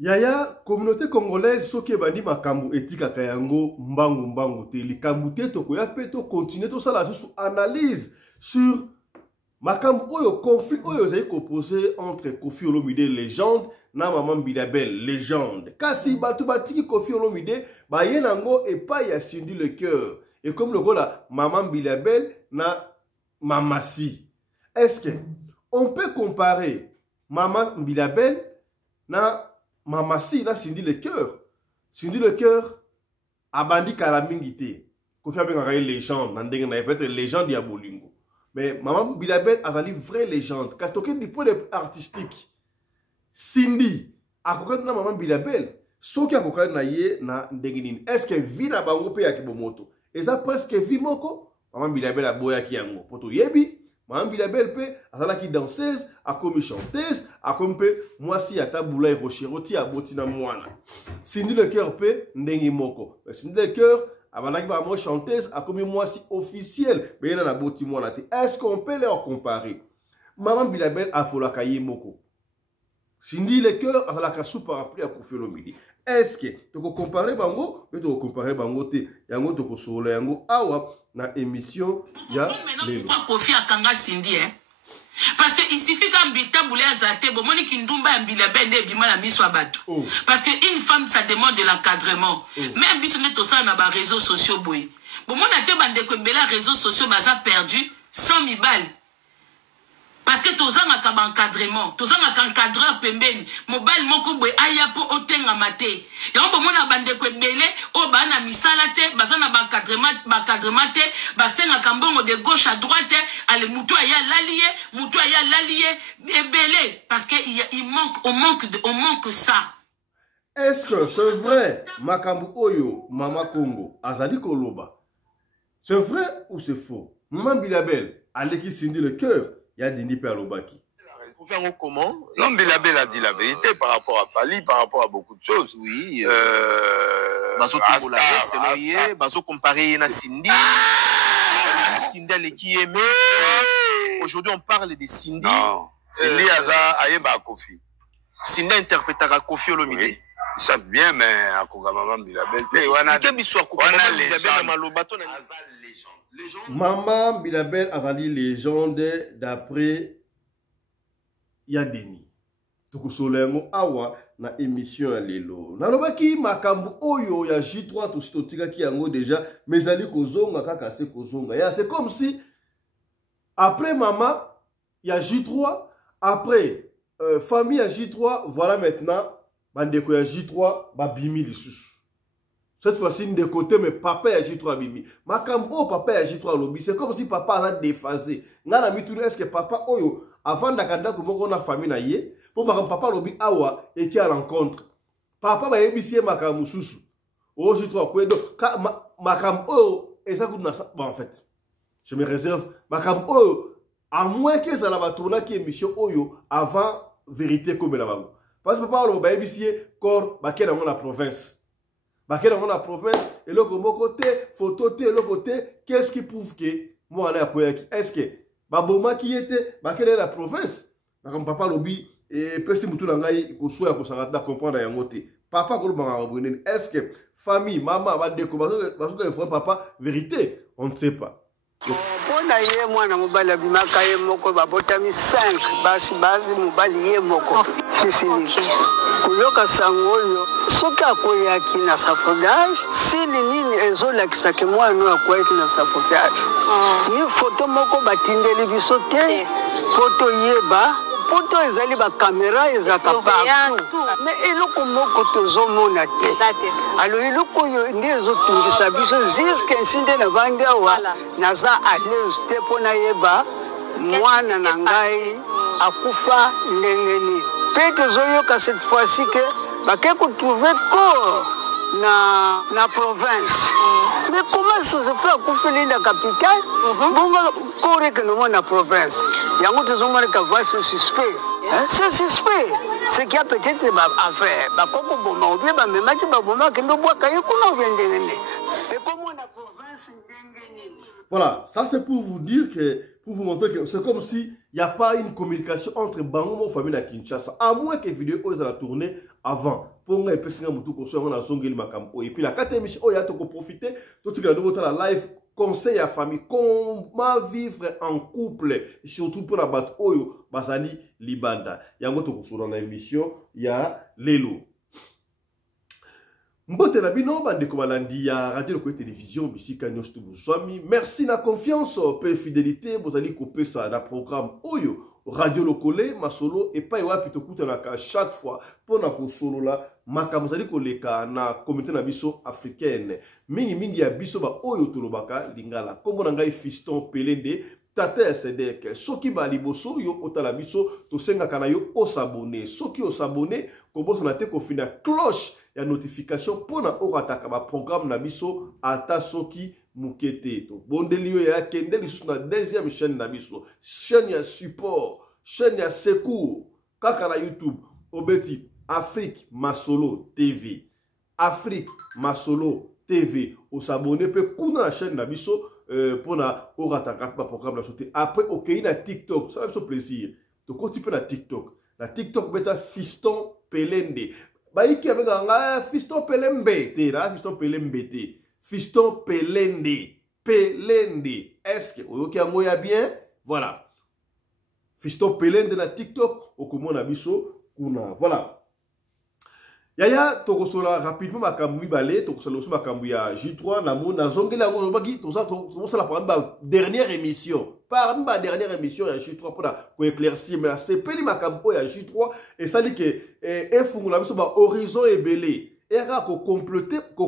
Yaya, communauté congolaise, ce qui est bani makambu etika kayango mbangu mbangu te likambu te toko ya pe to continuer to ça la sous analyse sur makambu oyo conflit oyo zai composé entre Koffi Olomide légende na Maman Bilabel légende. Kasi batu batiki Koffi Olomide ba yenango et pas ya Cindy le cœur. Et comme le go la Maman Bilabel na Mamasi. Est-ce que on peut comparer Maman Bilabel na Mamasi na Cindy le cœur? Cindy le cœur abandi kalamingité. Koffi Olomide légende, nandenge na peut-être légende ya bolingo. Mais Maman Bilabel a une vraie légende. Quand on du point de vue artistique, Cindy a coqué na Maman Bilabel. Ce qui a coqué na ye na ndenginine. Est-ce que vi na bango pe ya kibomoto? Et ça presque vi moko. Maman Bilabel a boya ki yango. Poto yebi. Maman Bilabel pe azala ki danseuse, a comme chanteuse, a comme pe moi si ata boula et rocheroti a botina mwana. Cindy le cœur pe ndengi moko. Cindy le cœur abalaki ba moi chanteuse a comme moi si officiel mais na boti mwana te. Est-ce qu'on peut les comparer? Maman Bilabel a folaka ye moko. Cindy le cœur azala ka sous parapluie à Koffi Olomide. Est-ce que tu peux comparer bango? Tu peux comparer bango te yango to ko solo yango awa na émission ya lelo. Pourquoi Koffi akanga Cindy hein? Parce que il suffit qu'un bitaboulé azate bon moni kindumba Bilabel de bima na miso abatu. Parce que une femme ça demande de l'encadrement. Même biso neto ça na ba réseaux sociaux boy. Bon mona te bande ko bela réseaux sociaux baza perdu 100 000 balles. Parce que tozanga ka encadrement, tozanga ka encadreur pembeni, mobile moko boy aya po otenga mate. Yango mona bande ko bele o bana misala te, bazana ba encadrement te, basenga kambongo de gauche à droite, ale mutu aya lalié, ebele parce que on manque ça. Est-ce que c'est vrai makambu oyo Mama Congo azali koloba? C'est vrai ou c'est faux? Maman Bilabel aleki Cindy le cœur. Il y a Dini Perlobaki. Pour faire comment? L'homme Bilabel a dit la vérité par rapport à Fali, par rapport à beaucoup de choses. Oui. Baso comparé à Cindy. Cindy qui aimé. Aujourd'hui, on parle de Cindy. Non. Cindy Ayeba Koffi. Cindy interprétera Koffi Olomide. Oui. Il chante bien, mais à Maman Bilabel. Maman Bilabel azali légende d'après Yadeni. Tukusolengo awa na émission ya lelo. Nalobaki makambu oyo ya J3 to tika ki yango déjà mais ali kozonga kaka se kozonga. Ya c'est comme si après maman il y a J3, après famille ya J3, voilà maintenant bandeko ya J3 babimi lisusu. Cette fois-ci, de côté, mais papa a J3 bimi. Makambo, papa a J3 lobby. C'est comme si papa a déphasé. Nana mitulu, est-ce que papa oyo, avant d'akanda comme on a famille na ye, pour papa lobby awa, et qui a l'encontre. Papa va ébisser makambo susu. Oh, J3, quoi donc, makambo, et ça coûte ça. Bon, en fait, je me réserve. Makambo, à moins que ça va tourner qui émission oyo, avant vérité comme la bango. Parce que papa va ébisser corps, baké dans la province. Dans la province, et le côté, photo, le côté, qu'est-ce qui prouve que moi, est-ce que Baboma qui était, dans la province, comme papa lobby, et personne ne peut comprendre à côté. Papa, est-ce que famille, maman, va découvrir, papa, vérité, on ne sait pas. Pona ye mwana mobali abimaka ye moko babotami 5 basi mobali ye moko chisiniki kuyoka sango oyo soki akoyaki na safodage sili nini ezolakisaka mwana akoyaki na safodage ni foto moko batindeli biso te foto yeba poto ezali ba caméra ezaka partout mais eloko moko tozomona te alors eloko yo ndi ezotungisa biso jusqu'à nsinde na vandi awa naza à l'aise te pona yeba mwana na ngai akufa ndenge nini pe tozoyoka cette fois-ci que bake kotrouver corps na province. Mais comment ça se fait à Koufeli la capitale? Bon, corps que nous avons la province. Il y a un autre homme qui voit ce suspect. C'est suspect. Ce qui a peut-être à faire. Bakoko boma ou bien même qui baboma qui nous boit kaye qu'on vient de. Et comment la province. Voilà, ça c'est pour vous dire que pour vous montrer que c'est comme si il n'y a pas une communication entre Bango et famille à Kinshasa. À moins que la vidéo ils ont tourné avant. Pour moi, et puis la 4e émission, il y a profiter. Tout ce que la live conseil à famille, comment vivre en couple, surtout pour la battre Oyo, Basali, Libanda. Il y a un autre dans l'émission, il y a Lelo. Mbote na bino bande ko balandi ya radio ko télévision bisika nyosto buzwami. Merci na confiance pe fidélité bozali couper ça na programme Oyo radio lokole masolo et pas wapi to kutana ka chaque fois pona ko solo la makambo zali koleka na communauté na biso africaine. Mingi ya biso ba Oyo tolobaka lingala. Kombo na ngai Fiston Pelende Tata SDK, soki ba liboso yo otala biso to senga kana yo osabone. Soki osabone kobosa na te ko fina cloche ya notification pona orataka ba programme na biso ata soki mukete to. Bondeli yo ya kendeli sous na deuxième chaîne na biso. Chaîne ya support, chaîne ya secours. Kaka na YouTube, obeti Afrique Masolo TV. Afrique Masolo TV. Osabone pe kuna na chaîne na biso. Pour na orataka ba programme la sauté après ok na TikTok ça fait plaisir donc quand tu peux na TikTok beta Fiston Pelende ba iki avec nga Fiston Pelembe te là Fiston Pelembe te Fiston Pelende est-ce que ok moya bien voilà Fiston Pelende na TikTok okomona biso kuna voilà. Yaya tokosola rapidement makambu balé tokosola aussi makambu ya J3 na mona zongela ngo bagi toza la par dernière émission parmi ma dernière émission ya J3 pour ko éclaircir mais c'est peli makambu ya J3 et ça dit que efungula biso ba horizon ebelé et aka ko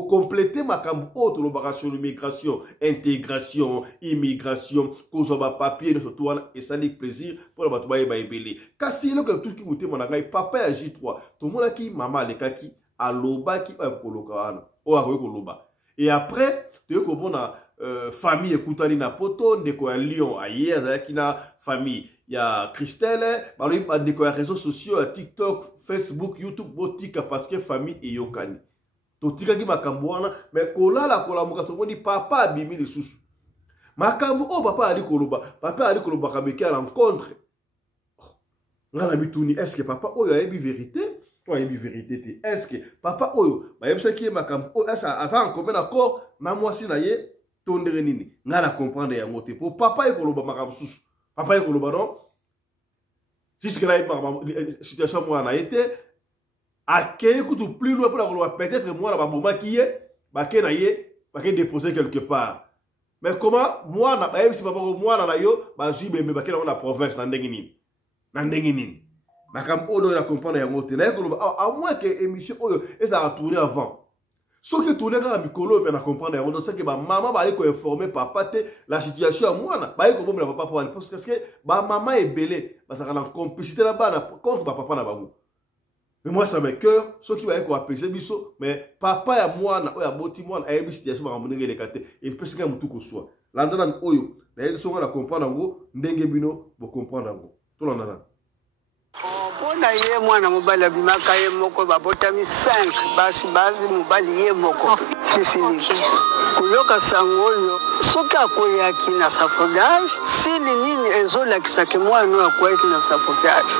compléter makambu autre l'opération immigration intégration immigration kozo ba papier de surtout et ça dit plaisir pour ba toba ba ebelé kasi le que tout qui goûter mon ngai papa ya J3 to mona ki mama le kaki aloba ki ba koloka wana o akoy koloba et après to ko bona famille ekutani na poto ndeko ya Lyon ayer azaki na famille ya Christelle balo ba ndeko ya réseaux sociaux ya TikTok Facebook YouTube botika parce que famille eyokani to tika ki makambo wana mais kolala kolamuka to moni papa bimi lisusu makambo o papa ali koloba kameki à rencontre ngana mituni est-ce que papa oyo ayebi vérité toi ayebi vérité te est-ce que papa oyo ba yebisa ki makambo o asa en commun accord na mwasi na ye tondere nini ngana comprendre ya moté pour papa ekoloba makambo susu papa ekoloba non si ce que là situation moi na été accueillir tout plus loin pour la peut-être moi la baboma qui est ba ke na ye ba ke déposer quelque part mais comment moi na ba si papa moi na yo ba jibe me ba ke na province na ndenge nini makambo oyo na comprendre ya moté na ekoloba à moins que émission oyo et ça a tourné avant. Ce qui tourne dans la micro, on a comprendre. On sait que maman va aller informer papa de la situation à moi. Bah il comprend le papa parce que maman est belée parce qu'elle a une complicité là-bas contre papa là-bas. Mais moi ça me cœur. Ce qui va être apaiser biso. Mais papa et moi na oya boti moi a une situation à monter les cartes et parce que mutu ko soit. Landana oyo. Na yeso on a comprendre ngo ndenge bino bo comprendre ngo. Tout l'andana. Pona ye mwana mobali abimaka ye moko babotami 5 basi mobali ye moko kisiniki kuyoka sango oyo soki akoyaki na safodage sili nini ezolakisaki mwana akoyaki na safodage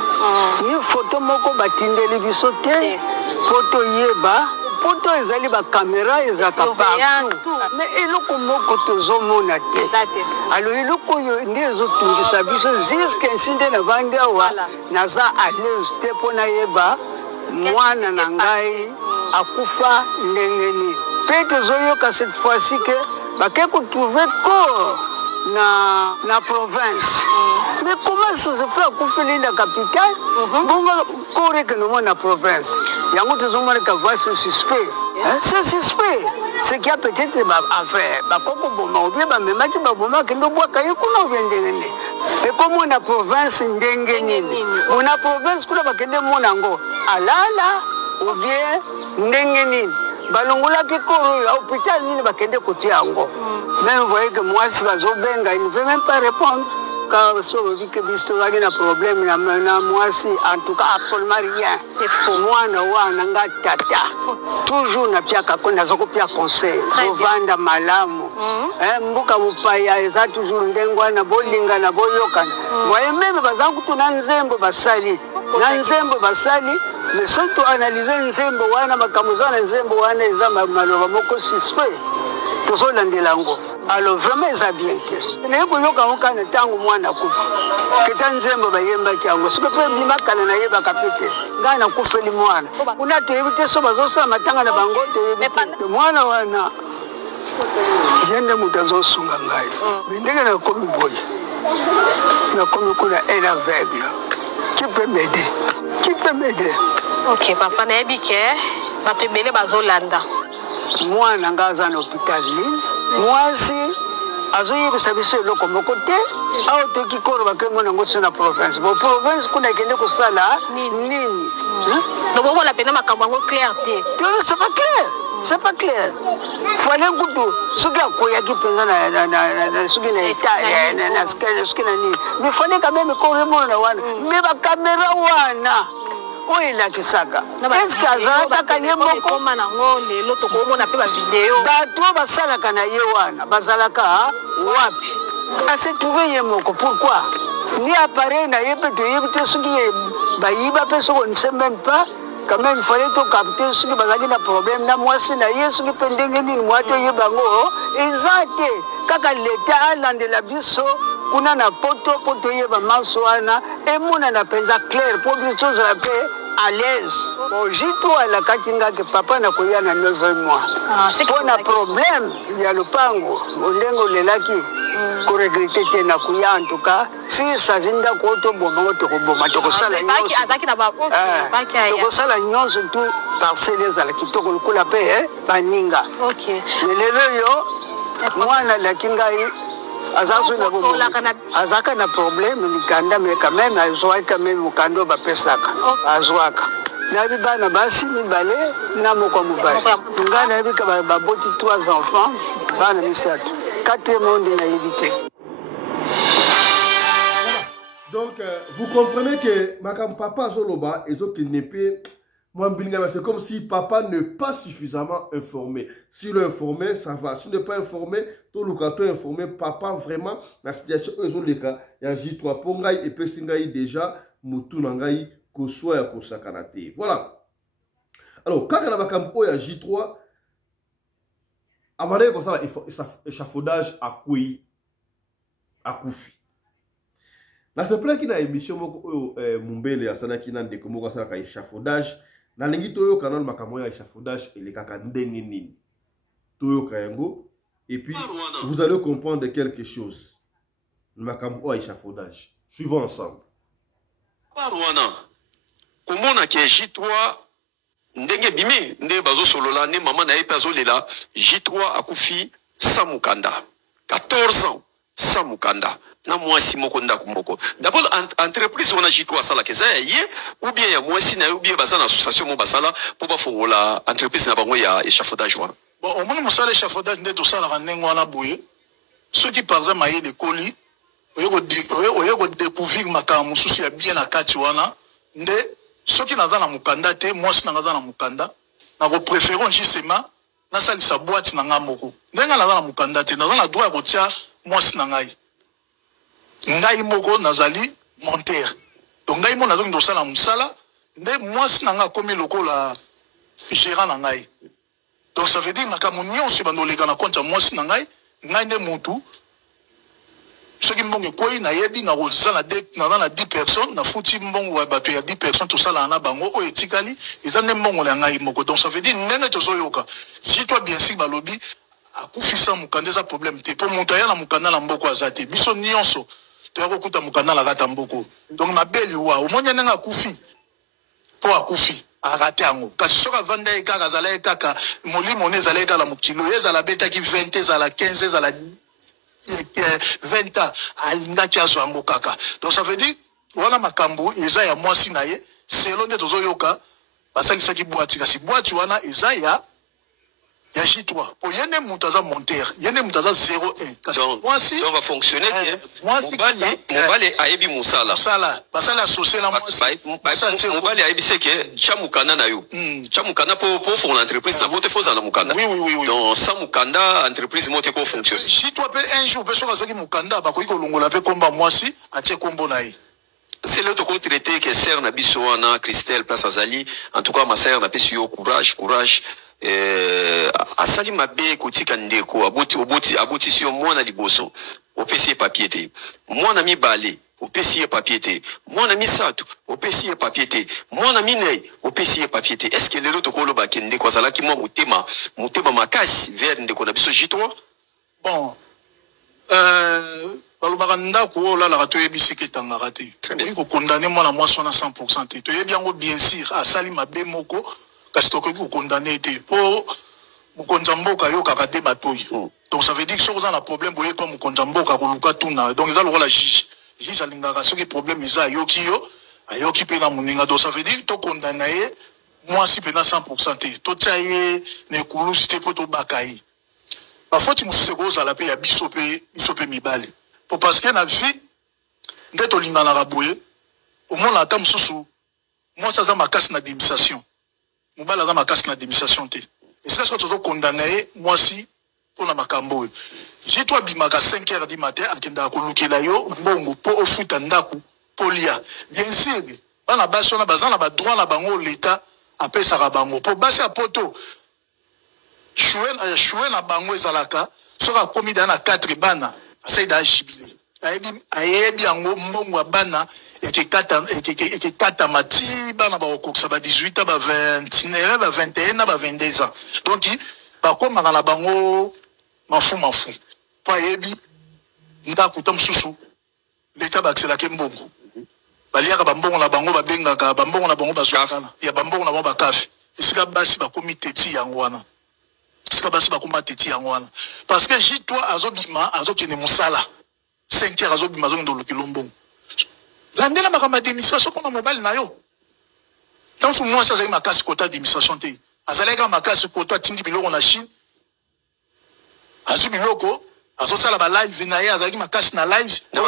ni foto moko batindeli biso te poto yeba poto ezali ba caméra ezaka partout mais eloko moko tozomona te alors eloko yo nde ezotungisa biso jusqu'à nsinde na vande awa naza à l'aise te pona yeba mwana na ngai akufa ndenge nini pe tozoyoka cette fois-ci que bake kotrouver corps na province. Mais comment ça se fait à Koufeli la capitale? Bon, corps que nous na province. Il y a d'autres hommes qui voient ce suspect. C'est suspect. Ce qui a peut-être à faire. Bakoko boma ou bien même qui baboma qui nous boit kaye kuna vendene. Et comme on a province ndenge nini. On a province kuna bakende monango. Alala ou bien ndenge nini. Balongola ke koro ya hôpital nini bakende kotia yango. Mais vous voyez que moi si bazobenga il ne veut même pas répondre. yoka so vike bisto zaki na problème na mwasi en tout cas absolument rien. C'est faux. Mwana wana nga tata. Toujours na piaka konda zoko pia conseil. Bovanda malamu. Mbuka mupaya eza toujours ndengwa na bolinga na boyoka. Voyez même bazangu tuna nzembo basali. Na nzembo basali mais surtout analyser nzembo wana makamuzana nzembo wana eza maloba moko suspect. Tozo landelango. Alors vraiment ça bien que. Ne ko yoka mukana tangu mwana kufa. Kita nzembo bayemba kyango. Suko pe bima kala na yeba kapete. Ngana kufeli mwana. Una tebite so bazosa matanga na bango tebite. Mwana wana yende mutazo sunga ngai. Bindenge na komi boye. Na komi kuna elle aveugle. Qui peut m'aider? Qui peut m'aider? Ok, papa na ebike batebele bazolanda. Mwana ngaza na hôpital lini. Mwasi azoyebisa biso eloko moko te aho toki koro bakemo nango so na province. Bo province kuna ikende kosala nini? Donc on la peine makambo ngo clair te. C'est pas clair. C'est pas clair. Fallait ngudu suki akoya ki penza na suki na état na suki na ni. Mais fallait quand même ko remona wana. Mais ba caméra wana. Oila kisaka. Est-ce que azaka kanyemo ko manango lelo to ko mona pe ba vidéo. Bato basala kana ye wana bazalaka wapi? Ase trouver yemoko pourquoi? Ni appareil na yebe to yebite suki ba yiba pe so on sait même pas. Quand même il fallait to capter suki bazaki na problème na mwasi na yesu ki pendenge ni mwato yebango ezate kaka leta alande la biso kuna na poto yeba maswana emuna na penza clair pour biso za pe à l'aise. Bon jito ala kakinga ke papa na koya na 9 mois. C'est pour un problème il y a le pango ondengo lelaki ko regretter te na kuya en tout cas si ça zinda ko to bomba to ko bomba to ko sala nyonso azaki na ba baki aya to ko sala nyonso tout parcelle za la kitoko lukula pe baninga. OK. Mais lelo yo mwana la kingai azazo na bomba azaka na problème mikanda mais quand même azwa quand même mukando ba pesaka azwaka na bibana basi mibale na moko mobali ngana bika ba boti 3 enfants bana misatu. Donc, vous comprenez que Makam Papa Zoloba et qui n'est pas. C'est comme si papa n'est pas suffisamment informé. S'il est informé, ça va. S'il n'est pas informé, tout le cas, informé, papa vraiment, la situation, ils ont les cas. Il y a J3 Pongaï et Pessingaï déjà, Moutou Nangaï, Koswa et Kosakanate. Voilà. Alors, quand on a Makam Po, il y a J3. Amane comme ça échafaudage à Kouy à Koufi. Là c'est plein qui na émission moko Mumbele asana ki na ndeko moko asana ka échafaudage na lingi toyo kanal makambo ya échafaudage et les kaka ndenge nini. Toyo kayango et puis vous allez comprendre quelque chose. Makambo ya échafaudage. Suivons ensemble. Parwana. Comment na ki J3 ndenge bimi nde bazo solola ne mama na epazo lela J3 akufi samukanda 14 ans samukanda na mwasi moko ndako moko d'abord entreprise wana J3 sala keza ye ou bien ya mwasi na ou bien bazana association mo basala pour ba fongola entreprise na bango ya échafaudage wana bon au moins mosala échafaudage nde to sala kanengo wana boye ceux qui par exemple aye de colis oyeko découvrir makamu susi ya bien na kati wana nde soki naza na mukanda te mwasi naza na mukanda na ko préférons justement na sali sa boîte na nga moko ndenga naza na mukanda te naza na droit ko tia mwasi na ngai moko nazali monteur donc ngai mo nazo ndosala musala nde mwasi na nga komi lokola gérant na ngai donc ça veut dire makamu nyonso bandoleka na compte mwasi na ngai nde mutu ceux qui m'ont quoi na yebi na rozala na 10 personnes na futi mbongo wa bato ya 10 personnes tout ça là na bango o etikali ils ont mbongo la ngai moko donc ça veut dire ndenge tozoyoka si toi bien sûr balobi akufisa mukanda za problème te pour montaya na mukanda na mboko azate biso nyonso to yakokuta mukanda la gata mboko donc na beli wa o monya nga akufi po akufi arate ango kasi soka vanda ekaka zala ekaka molimo ne zala ekala mukilo ezala beta ki 20 ezala 15 ezala 20 ans alingaki azwango kaka donc ça veut dire wana makambo eza ya mwasi na ye selon nde tozoyoka basalisa ki boîte kasi boîte wana eza ya Il y a J3. Pour y a Moutaza monteur, il y a Moutaza 0-1. Donc, moi si, on va fonctionner. Moi si, Mobali Aebi Moussala. Moussala. Basala associé la moi si. Mobali Aebi c'est que Chamukanda na yo. Chamukanda pour faire l'entreprise, la montée faut en Mukanda. Oui. Donc, sans Mukanda, entreprise montée pour fonctionner. J3 peut un jour, peut choisir Mukanda, bah quoi qu'on longola peut combat moi si, à tiens combo naï. C'est l'autre côté traité que sert na bisoana Christelle place Azali. En tout cas, ma sœur n'a pas su courage. Asali mabe kotika ndeko aboti sio mwana liboso opesi papier te mwana mibale opesi papier te mwana misatu opesi papier te mwana minei opesi papier te. Est-ce que lelo tokolo ba kende kwa zalaki mwa mutema makasi vers ndeko na biso J3? Bon balobaka ndako la rato yebisi ke tangaka te ko condamner mwana mwasi na 100% te toyebi yango bien sûr asali mabe moko kasi tokoki ko condamner te po mukonza mboka yo kaka te batoyi. Donc ça veut dire que si on a un problème boye pas mukonza mboka ko luka tuna donc ils allent la juge alingaka soki problème eza yoki pe na muninga. Donc ça veut dire to condamner mwasi pe na 100% te to tsaye ne kulusi te po to bakai ba foti musu ko za la pe ya biso pe mibale pour parce que na vie ndeto lingana ka boye au moins la tam susu moi ça za makasi na démission mobala za makasi na démission te. Et c'est ça que tu veux condamner moi si pour la makambo. J'ai toi bimaka 5h du matin akenda ko lukela yo bongo po ofuta ndaku polia. Bien sûr, bana baso na bazana ba droit na bango l'état apesa ka bango. Po basi a poto. Choué na bango ezalaka soka komi na 4 bana asaida jibile. Ayebi yango mbongo ya bana ekekata mati bana bakokisa ba 18 ba 29 ba 21 ba 22 ans. Donc bakomaka na bango mafu po ayebi ndakuta mosusu leta bakiselaka mbongo baliaka bambongo na bango babengaka bambongo na bango bazwakana ya bambongo na bango bakafe esika basi bakomi teti yango wana parce que J3 azobima azokende musala 5h azobima azokende lukilombongo zandela makamba démission pour mobile na yo. Tant que moi ça j'ai ma casse quota d'administration te azaleka makasi quota tindi biloko na Chine azu biloko azosala ba live na ye azalaki makasi na live na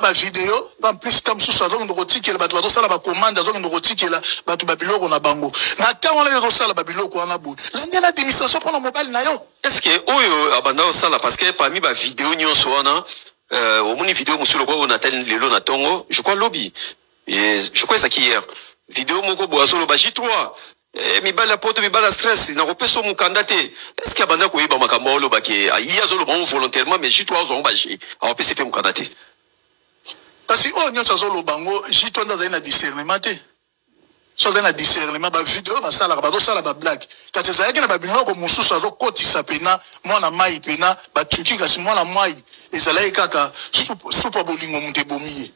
ba vidéo en plus comme sous ça donc rotikela bato bazosala ba commande azokende rotikela bato ba biloko na bango na tango na bazosala ba biloko wana bo zandela démission pour mobile na yo. Est-ce que oyo abanda osala parce que parmi ba vidéo nyonso wana au moni vidéo monsieur le quoi on attend lelo na tongo je crois lobby et je crois ça hier vidéo moko boaso lo ba J3 mibala poto mibala stress na kopeso mukandate. Est-ce que abanda ko yiba makambo lo ba ke iya zo lo bon volontairement mais J3 zo ba J a opese pe mukandate parce que nyonso zo lo bango J3 ndaza na discernement te so za na discernement ba vidéo ba sala ba do sala ba blague kati za yake na ba biloko mususu azo kotisa pena mwana mai pena ba tuki kasi mwana mai ezalai kaka super bolingo mutebomiye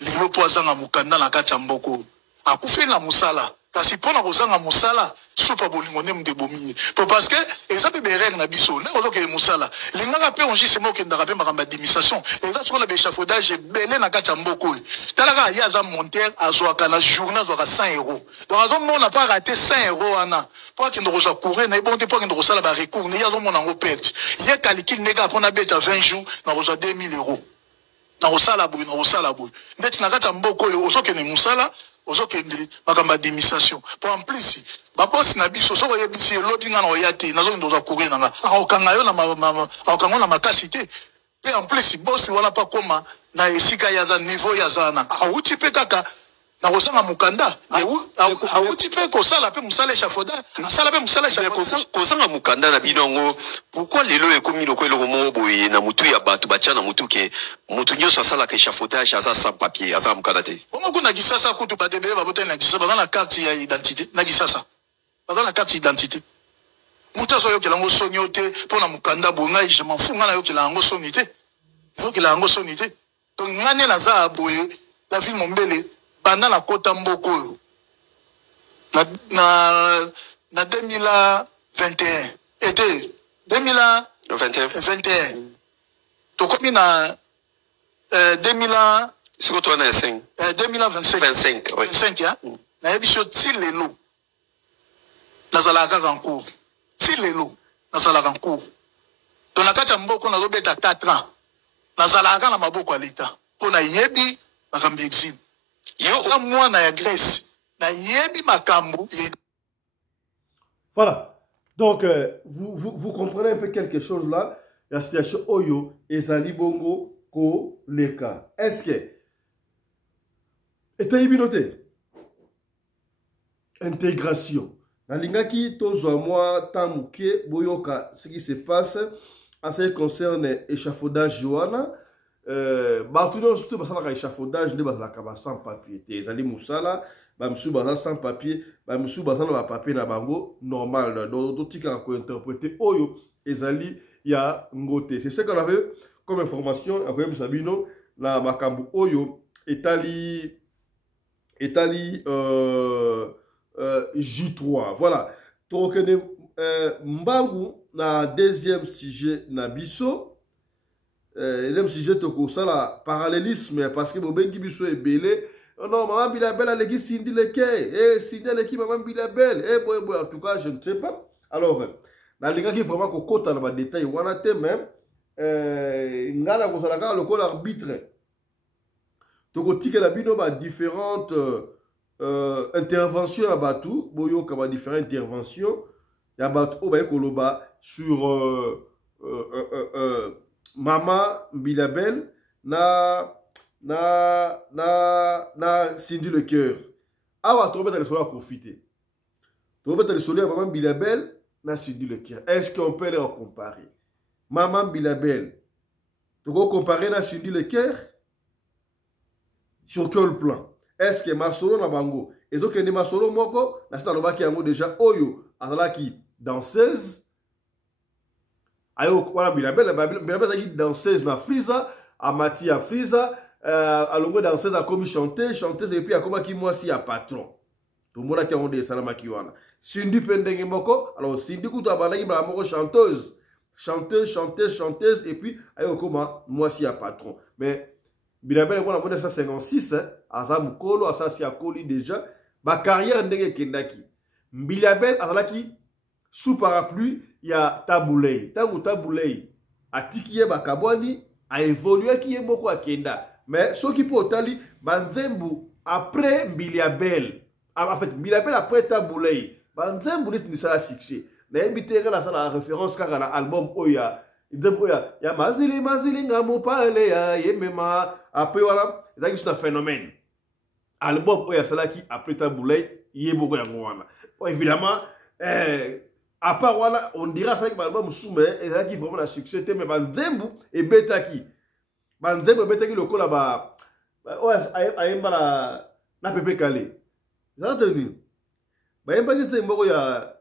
lelo poazanga mukanda na kati ya mboko akufe na musala kasi pona kozanga musala super bolingo ne mutebomiye parce que exemple berere na biso ne ozoke musala lingaka pe onji semo ke ndaka pe makamba démission et là sur la échafaudage belé na kati ya mboko talaka ya za monteur azwaka na journée azwaka 100 €. Donc azo n'a pas raté 100 € ana pour que ndoza courir na bonté pour que ndoza la ba recours ne ya zo mona ngo perte ya calcul ne ka pona beta 20 jours na roza 2000 €. Na osala boy ndeti na kati ya mboko ozokende musala ozokende makamba démission pour en plus ba boss na biso so ya bisi loading na oyate nazo ndoza courir nanga akanga yo na akanga na makasi te et en plus boss wala pa koma na esika ya za niveau ya zana auti pe kaka na kosanga mukanda auti pe kosala pe musala échafaudage asala pe musala échafaudage kosanga mukanda na binongo. Pourquoi lelo ekomi loko eloko mo boye na mutu ya bato batia na mutu ke mutu nyoso asala ka échafaudage asa sans papier asa mukanda te bongo kuna gisasa kutu badebe babota na gisasa bazana carte ya identité na gisasa bazana carte d'identité muta so yokela ngo sonyo te pona mukanda bonga je m'en fous ngana yokela ngo sonité yokela ngo sonité donc ngane na za boye la ville mombele banda na kota mboko na 2021 était 2021 to komi na 2000 siko to na 2025 25 25 ya na ebiso ti lelo nazalaka kaka en cours ti lelo nazalaka en cours to na kati ya mboko nazobeta 4 ans nazalaka na maboko ya leta mpo nayebi makambo ya exil yo mwana ya Grèce nayebi makambo. Voilà. Donc, vous comprenez un peu quelque chose là. La situation Oyo et Zali Bongo Ko Leka. Est-ce que est noté intégration. Nalingaki tozo moi tamuke boyoka ce qui se passe en ce qui concerne échafaudage Johanna. Bartouno surtout parce que échafaudage ne basa la sans papier. Zali Moussala. Bamsou bazan sans papier, bamsou bazan na papier na bango normal. Donc tika ko interpréter Oyo ezali ya ngote. C'est ce qu'on avait comme information après Sabino la makambu Oyo etali J3. Voilà. Donc mbangu na deuxième sujet na biso. Deuxième sujet toko sala parallélisme parce que bobengi biso ebele. Non, maman Bilabel a l'équipe Cindy Lekay. Eh, Cindy l'équipe maman Bilabel. Eh, boy, en tout cas, je ne sais pas. Alors, dans les gars qui vraiment qu'on dans les détails, on a été même, ngala ko salaka le col arbitre. Donc, on tique la bino ba différentes interventions à Batou, boyo kaba différentes interventions. Ya Batou ba koloba sur maman Bilabel na Cindy le cœur. Awa trompette le soleil à profiter. Trompette le soleil à maman Bilabel na Cindy le cœur. Est-ce qu'on peut les comparer? Maman Bilabel. Tu peux comparer na Cindy le cœur? Sur quel plan? Est-ce que Masolo na bango? Et donc ni Masolo moko na sita loba ki yango déjà Oyo azala ki danseuse. Ayo wala Bilabel zaki danseuse na Friza, Amati a Friza. À longo danseuse a commis chanteuse et puis a comment qui moi si a patron tout le monde a qui on des salama qui wana Cindy pendenge moko alors Cindy kuto abandaki ba moko chanteuse et puis ayo comment moi si a patron mais Bilabel on a 1956 azam kolo asasi akoli déjà ba carrière ndenge kendaki Bilabel azalaki sous parapluie il y a Taboulei Taboulei a tikiye ba kabwani a évolué qui est beaucoup à kenda. Mais ce qui peut otali, Banzembu après Bilabel, en fait, Bilabel après Taboulei, Banzembu n'est pas succès. N'habitez la référence car à l'album Oya, il y a Mazili Ngamo Palea, Yemema, après voilà, c'est un phénomène. Album Oya, c'est là qui après Taboulei, il y a beaucoup de évidemment, à part voilà, on dira ça que l'album Soumé, et c'est là qui vraiment un succès, mais Banzembu et Betaki. Banzembo betaki loko la ba ayemba na pepe kale zateni bayemba kitse mboko ya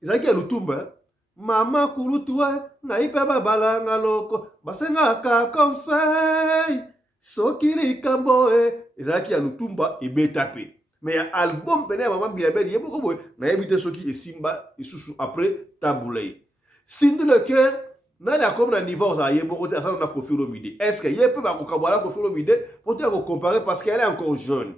izaki ya lutumba mama kulutua ngaipe babala ngaloko basenga ka conseil sokili kamboe izaki ya lutumba ebetape mais album pene maman Bilabel yeboko boy na yebite soki esimba isusu après Taboulei Cindy le cœur. Nana comme le niveau ça y est beaucoup de ça on a Koffi Olomide. Est-ce que y peut pas comparer Koffi Olomide pour te comparer parce qu'elle est encore jeune.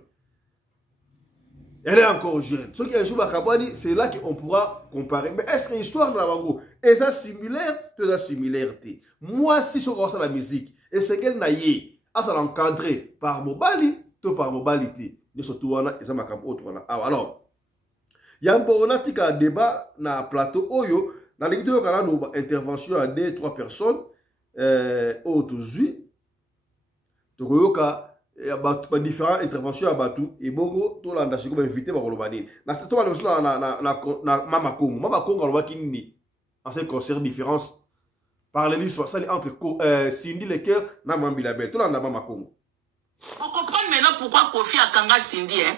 Elle est encore jeune. Ce qui est joué à Kabani, c'est là qu'on pourra comparer. Mais est-ce que l'histoire de la Bango est ça similaire de la similarité? Moi si je regarde la musique et c'est qu'elle n'a y à s'encadrer par Mobali, tout par Mobilité. Ne surtout on a et ça m'a comme autre on a. Alors il y a un bon débat na plateau Oyo. Dans l'équipe de nous intervention à 2-3 personnes aujourd'hui. Donc il y a différentes interventions à Batou et Bongo tout là comme invité par Olobani. Na to aussi na Mama Congo alobaki en ce concerne différence parallélisme entre Cindy le cœur na Maman Bilabel tout là na Mama Congo. On comprend maintenant pourquoi Kofi a kanga Cindy hein.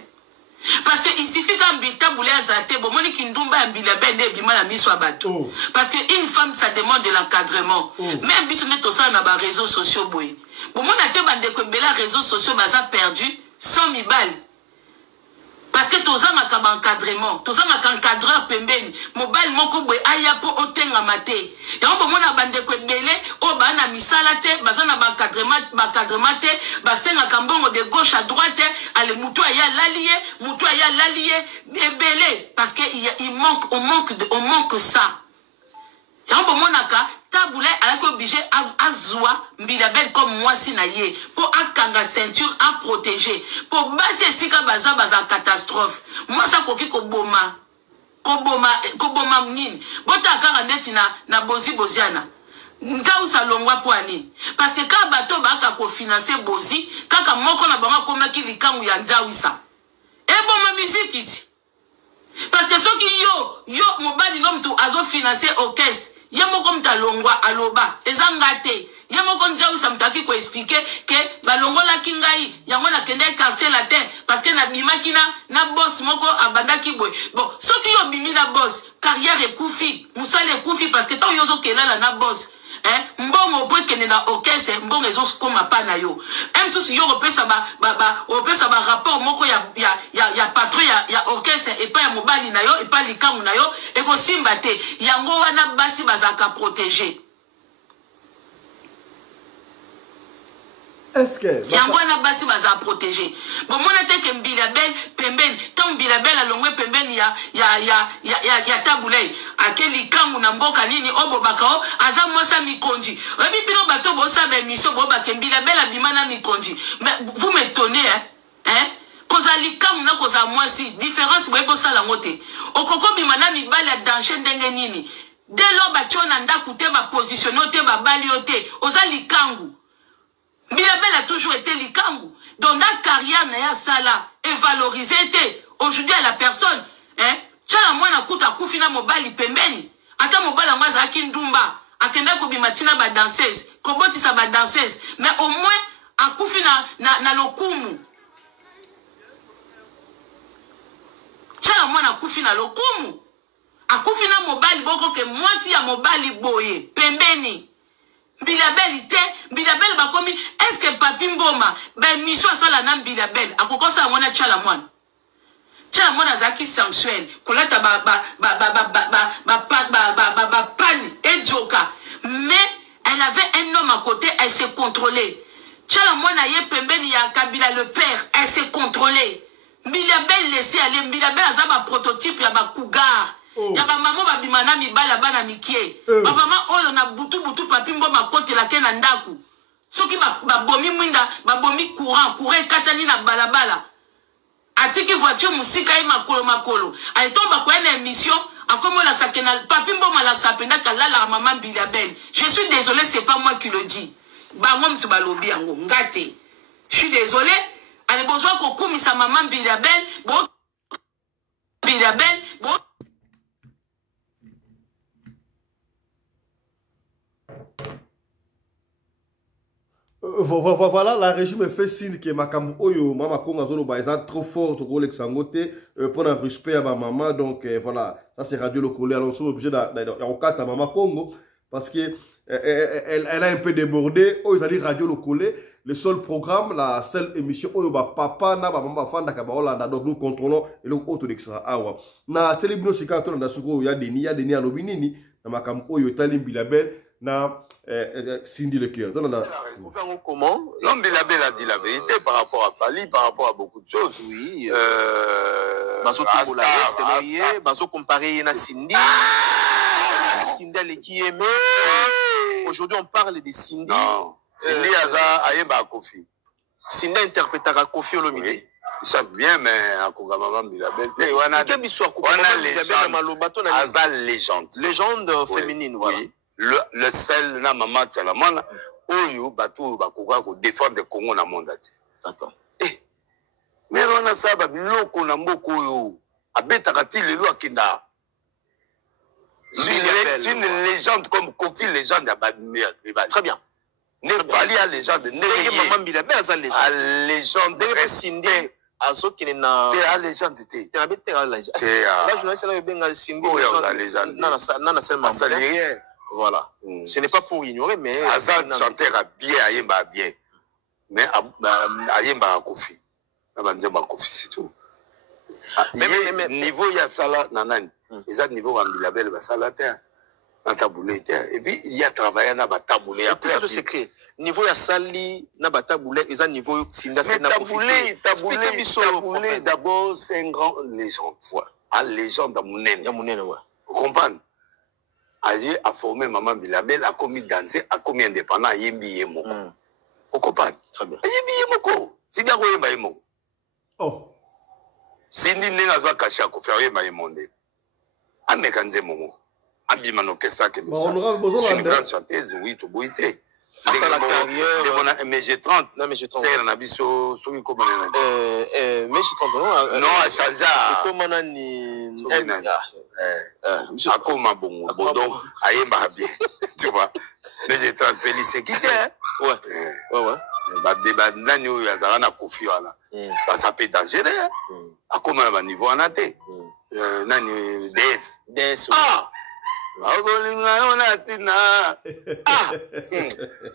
Parce qu'il suffit qu'un Taboulei Azate, bon, moni kindumba Bilabel de bima la mise sur bateau. Parce qu'une femme, ça demande de l'encadrement. Même si on est au sein de réseaux sociaux, boy. Bon, mon até bande que les réseaux sociaux, baza perdu 100 000 balles. Parce que tozangaka encadrement, tozangaka encadreur pembeni, mobile moko boy aya po otenga mate. Ya on bomona bandeko ebele o bana misala te, bazana ba encadrement te, basenga kambongo de gauche à droite, ale mutu aya lalié, ebele parce que on manque ça. Ya on bomona ka taboulé avec obligé à zoa mbilabel comme moi si naye pour akanga ceinture à protéger pour baser sika baza catastrophe moi ça koki koboma nini bota kanga neti na boziana nza usalongwa po ani parce que ka bato baka ko financer bozi kaka moko na banga komaki likangu ya nzawisa eboma musique iti parce que soki yo mobali no mtu azo financer orchestre yamoko mtalongwa aloba ezangate yamoko nzawisa mtaki ko expliquer que balongola kingai yango na kende quartier latin parce que na bimaki na boss moko abandaki boy bon soki yo bimi na boss carrière ekufi musale ekufi parce que tant yo zo kelala na boss mbongo po kende na orchestre mbongo ezo koma pa na yo tous yo opesa ba rapport moko ya patron ya orchestre et pas ya mobali na yo et pas likamu na yo e ko simba te yango wana basi bazaka protéger. Est-ce que yango na basi baza protéger bon mona te ke mbilabel pembeni tant mbilabel alongwe pembeni ya tabulei akeli kangu na mboka nini obobaka o aza mosa mikonji rebi bino bato bosa ba émission boba ke mbilabel abimana mikonji mais vous m'étonnez kozali kangu na koza mwasi différence boye bosala ngote okoko bimana mibali ya danger ndenge nini dès lors bationa ndaku te ba positionner te ba bali ote ozali kangu Bilabel a toujours été likangu. Donc, la carrière n'a sala et valorisé été. Aujourd'hui, à la personne, tchala mwana kuta kufina mobali pembeni. Ata mobali mwaza akindumba. Akenda kubimatina ba danseuse. Koboti sa ba danseuse. Mais au moins, akufina na lokumu. Tchala mwana kufina lokumu. Akufina mobali boko ke mwasi ya mobali boye. Pembeni. Bilabel bakomi est-ce que papi mboma ben mission sala na bilabel akokosa mwana chala mwana zaki sensuel kolata ba pan et joka mais elle avait un homme à côté, elle s'est contrôlée. Chala mwana ye pembeni ya Kabila le père, elle s'est contrôlée. Bilabel laissé aller bilabel azaba prototype ya ba cougar. Ya ba maman ba bimana mibala bana mikie. Ba maman oyo na butu papi mboma kote la kena ndaku. Soki ba bomi mwinda, ba bomi courant katani na balabala. Atiki voiture musika e makolo. Alitomba kwa une émission, akomo la sakena papi mboma la sapenda kala la maman Bilabel. Je suis désolé, c'est pas moi qui le dis. Ba ngom tu balobi yango ngate. Je suis désolé, elle a besoin qu'on koumi sa maman Bilabel, bon Voilà, la régie me fait signe que makambo oyo mama konga zolo ba eza trop fort to ko lexangote pour un respect à ma maman donc voilà, ça c'est Radio Lokolé alors on est obligé d'enquêter à maman Congo parce que elle a un peu débordé oyo zali Radio Lokolé le seul programme la seule émission oyo ba papa na ba maman fanda ka ba Hollanda donc nous contrôlons et le auto d'extra awa na telebino sikato na suko ya deni à lobinini na makambo oyo talim Bilabel na Cindy le cœur. Comment l'homme Bilabel a dit la vérité par rapport à Fali, par rapport à beaucoup de choses. Oui. Bazo comparé à Cindy. Cindy qui aime. Aujourd'hui on parle de Cindy. Non. Cindy Ayemba Kofi. Cindy interprétera Kofi Olomide. Oui. Ils chantent bien, mais à Kogamama Bilabel. On a légende. Légende féminine, voilà. Le sel na maman tchalamana oyo batu bakoka ko défendre le Congo na monde. D'accord. Mais on a ça biloko na mboko oyo abetaka ti lelo akinda. C'est une légende comme Kofi, légende ya Badmir. Très bien. Ne fali à légende ne maman Bilabel a légende. À légende Cindy azo qui na te légende te. Te abete la légende. Là journaliste na benga Cindy légende. Nana seulement. Ça rien. Voilà. Ce n'est pas pour ignorer, mais... Azad chanteur a bien, Ayemba bien. Mais Ayemba a Kofi. Ayemba Kofi, c'est tout. Mais niveau ya sala nanani. Ils ont niveau Wambilabel basala terre. Et puis il y a travaillé na bataboulé après c'est le secret niveau ya sali na bataboulé ils ont niveau sinda na taboulé d'abord c'est une grande légende à légende à Mounene ouais vous comprenez a formé maman Bilabel a commis danser a commis indépendant yembi yemoko vous comprenez très bien yembi yemoko c'est bien quoi yemba yemoko oh sindi nenga zwa kashi a kofi yemba yemonde amekanze momo Abima Orchestra qui c'est une grande chanteuse, oui, tout boité. C'est la carrière. De mon MG30. Non, MG30. C'est un habit sur comment on a MG30, non? Non, à changer. Comment on a ni. À comment bon. Donc, à Yemba bien. Tu vois. MG30, Pélice qui est. Ouais. Bah, débat, nani ou yazarana kofi wana. Bah, ça peut être dangereux. À comment on a niveau en athée. Nani, DS. Ah! Ah,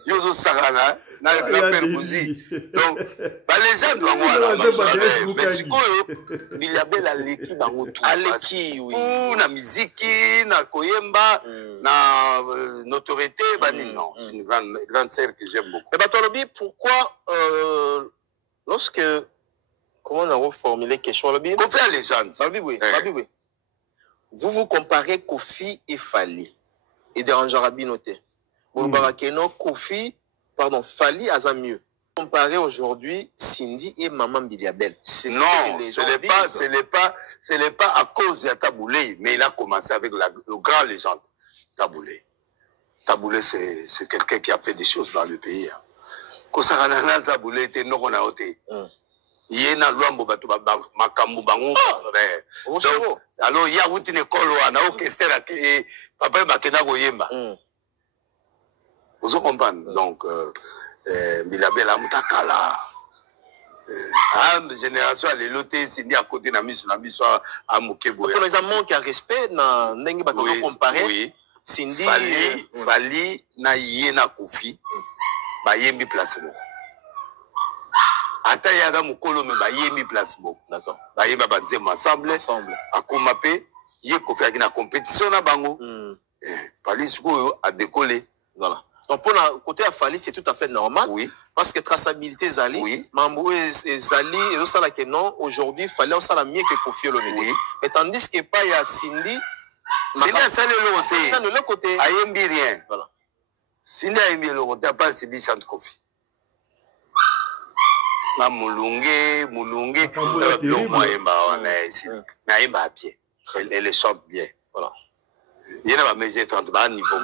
Yozo Sarana, na le Bouzi. Donc, les gens doivent mais si quoi, Bilabel a l'équipe dans tout. A l'équipe, oui. Tout, na musique, na koyemba, na notoriété, non. C'est une grande sœur que j'aime beaucoup. Mais Batolobi, pourquoi, lorsque, comment on a reformulé question, Lobi? Qu'on fait la légende. Oui. Vous comparez Kofi et Fali. Et dérangera Binoté. Vous Kofi, pardon, Fali a mieux. Comparer aujourd'hui Cindy et Maman Biliabel. Non, ce n'est pas à cause de Taboulé, mais il a commencé avec le grand légende. Taboulé. Taboulé, c'est quelqu'un qui a fait des choses dans le pays. Kosarana Taboulé était non on a ôté. Yena luambo batu makambu bango donc alors ya wuti ne kolo ana orchestra ke papa bakena koyemba vous comprenez donc Bilabel amutakala génération à l'éloté c'est à côté na miso à Mokebo pour les amants qui a respect na ndenge ba comparer oui Cindy Fali na Yena Kofi ba yembi place mo Ata yaga mukolo me ba yemi place bo. D'accord. Ba yema banzemo ensemble. Akoma pe ye ko faire na compétition na bango. Fali suko a décoller. Voilà. Donc pour le côté à Fali c'est tout à fait normal. Oui. Parce que traçabilité Zali. Oui. Mambo et Zali et tout ça là que non aujourd'hui fallait ça la mieux que Kofi Olomide. Oui. Mais tandis que pas il y a Cindy. Cindy ça le côté. Ayembi rien. Voilà. Cindy ayembi le côté pas Cindy chante Kofi. Na mulunge le moyemba on est ici na yemba à pied elle chante bien voilà il y a ma MG30 ba niveau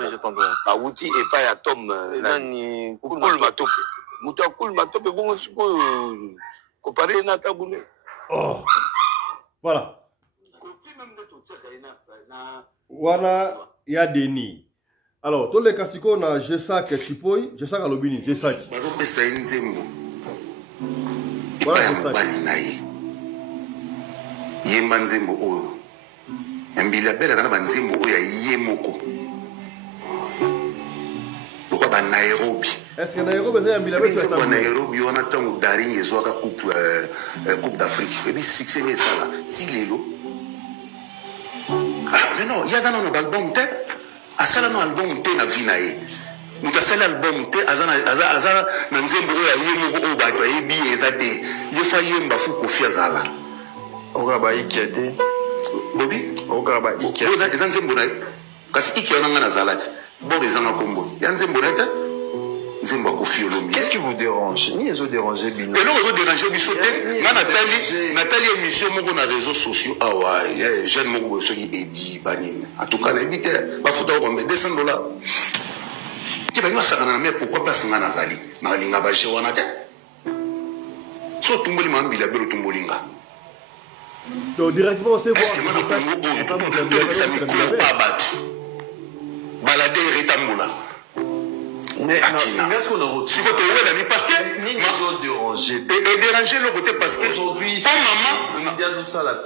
ba outil et pas ya tom nani cool matope muta cool matope bon siko comparé na Taboulé oh voilà wana ya deni alors tous les kasiko na Jesak Chipoi Jesak alobini Jesak bakopesa nzembo voilà mobali na ye yemba nzembo oyo Bilabel azana banzembo oyo ya ye moko lokwa ba Nairobi est-ce que Nairobi c'est Bilabel c'est quoi Nairobi on attend Daring ezwaka coupe d'Afrique et puis succès les ça là si lelo mais non il y a dans nos album te asala no album te na vie na ye mutasala album te azana na nzembo oyo ya ye moko oyo bato ayebi eza te ye fa yemba fu Kofi azala okaba ikiate bobi okaba ikiate eza nzembo na kasi iki ona nga nazala te bon eza na kombo ya nzembo na te nzembo Kofi Olomide. Qu'est-ce qui vous dérange ni ezo déranger bino et non ezo déranger biso te nga natali émission moko na réseaux sociaux awa jeune moko boyo soki edi banini en tout cas nayebi te bafuta okombe $200 ti bangi basakana na me pourquoi place nga nazali nalinga baje wana te so otumboli Maman Bilabel otumboli nga donc directement on sait voir est-ce que mana kongo oyo tolekisa mikolo pa bato balade eretambola siko toyelani parce que déranger le côté parce que aujourd'hui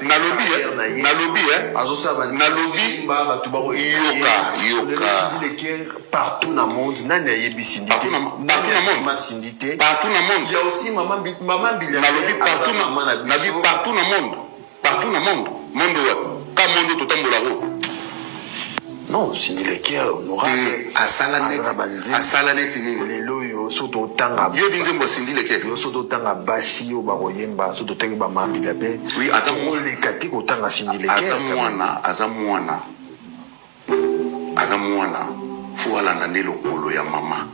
nalobi partout dans le monde nani ayebi Cindy partout dans le monde il y a aussi Maman Bilabel partout dans le monde partout dans le monde. Quand le monde tout en non, Cindy Leker, honorable. À Salanet, les loyaux sont autant à Cindy Leker. Ils sont autant à Bassi, au Baroyemba, sont autant à Mambidabe. Oui, les catholiques autant à Cindy Leker. Azamuana, faut aller dans le colo ya maman.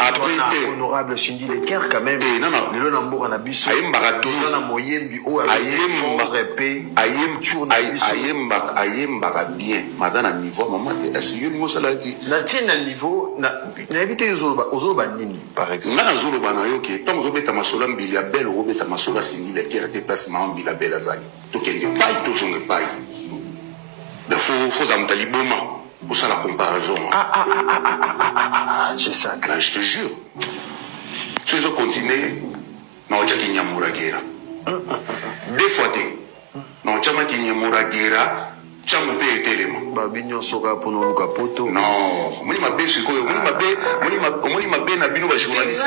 Après, honorable Cindy Leker quand même. Non. Le Lambour en abisso. Ayemba moyen du haut ayemba bien. Madame niveau maman est-ce que nous ça l'a dit. Na tient un niveau na éviter aux nini par exemple. Na zolo bana yo ke tom robeta masola mbilia belle robeta masola Cindy Leker te place maman mbilia belle azali. To kende pai to jonge pai. De faut dans taliboma. Pour ça la comparaison. C'est ça. Là, je te jure. Si ils ont continué, on a dit Nyamura Guerra. 2 fois. On a dit Nyamura Guerra. Tu as monté les éléments. Babinho Soka pour nous capoto. Non. Moi, ma belle, c'est quoi? Moi, ma belle, n'a pas journaliste.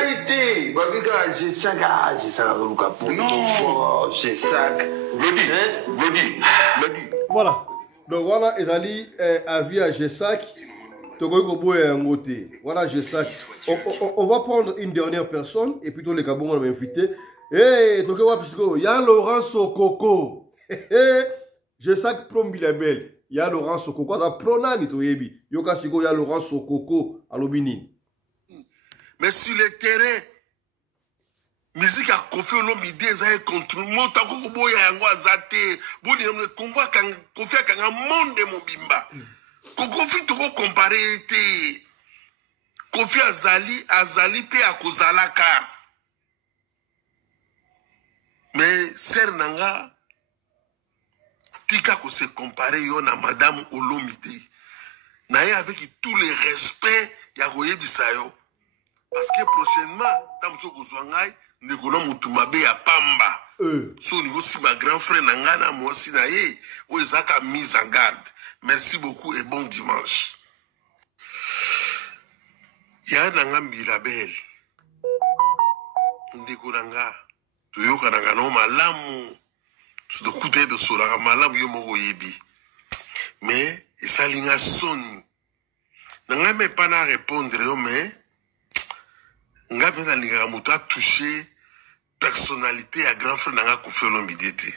Babiga, j'ai ça, le capoto. Non. J'ai ça. Rodi. Voilà. Donc voilà, Ezali avis à Gessac. Voilà Gessac. On va prendre une dernière personne et plutôt les Gabons on va inviter. Hey, il y a Laurent Sokoko. Gessac prom bilabel. Il y a Laurent Sokoko. Il y a Laurent Sokoko à l'Obini. Mais sur le terrain, musique a confié l'homme idée ça contre moi tant que boya yango azate boni le Congo kan confié kan monde mobimba ko confié to comparer té confié azali pe akozalaka mais ser nanga tika ko se comparer yo na madame Olomide na avec tous les respects ya koyebisa yo parce que prochainement tam so kozwangai Nekona mutumabe ya pamba. So niveau si ma grand frère nangana moi si na ye o ezaka mise en garde. Merci beaucoup et bon dimanche. Ya nanga Mirabel. Ndekona nga. Toyoka nanga no malamu. So de kute de sola malamu yo moko yebi. Mais esalinga soni. Nanga me pas na répondre yo mais nga pena linga muta touché personnalité à grand frère nanga Kofi Olomide te.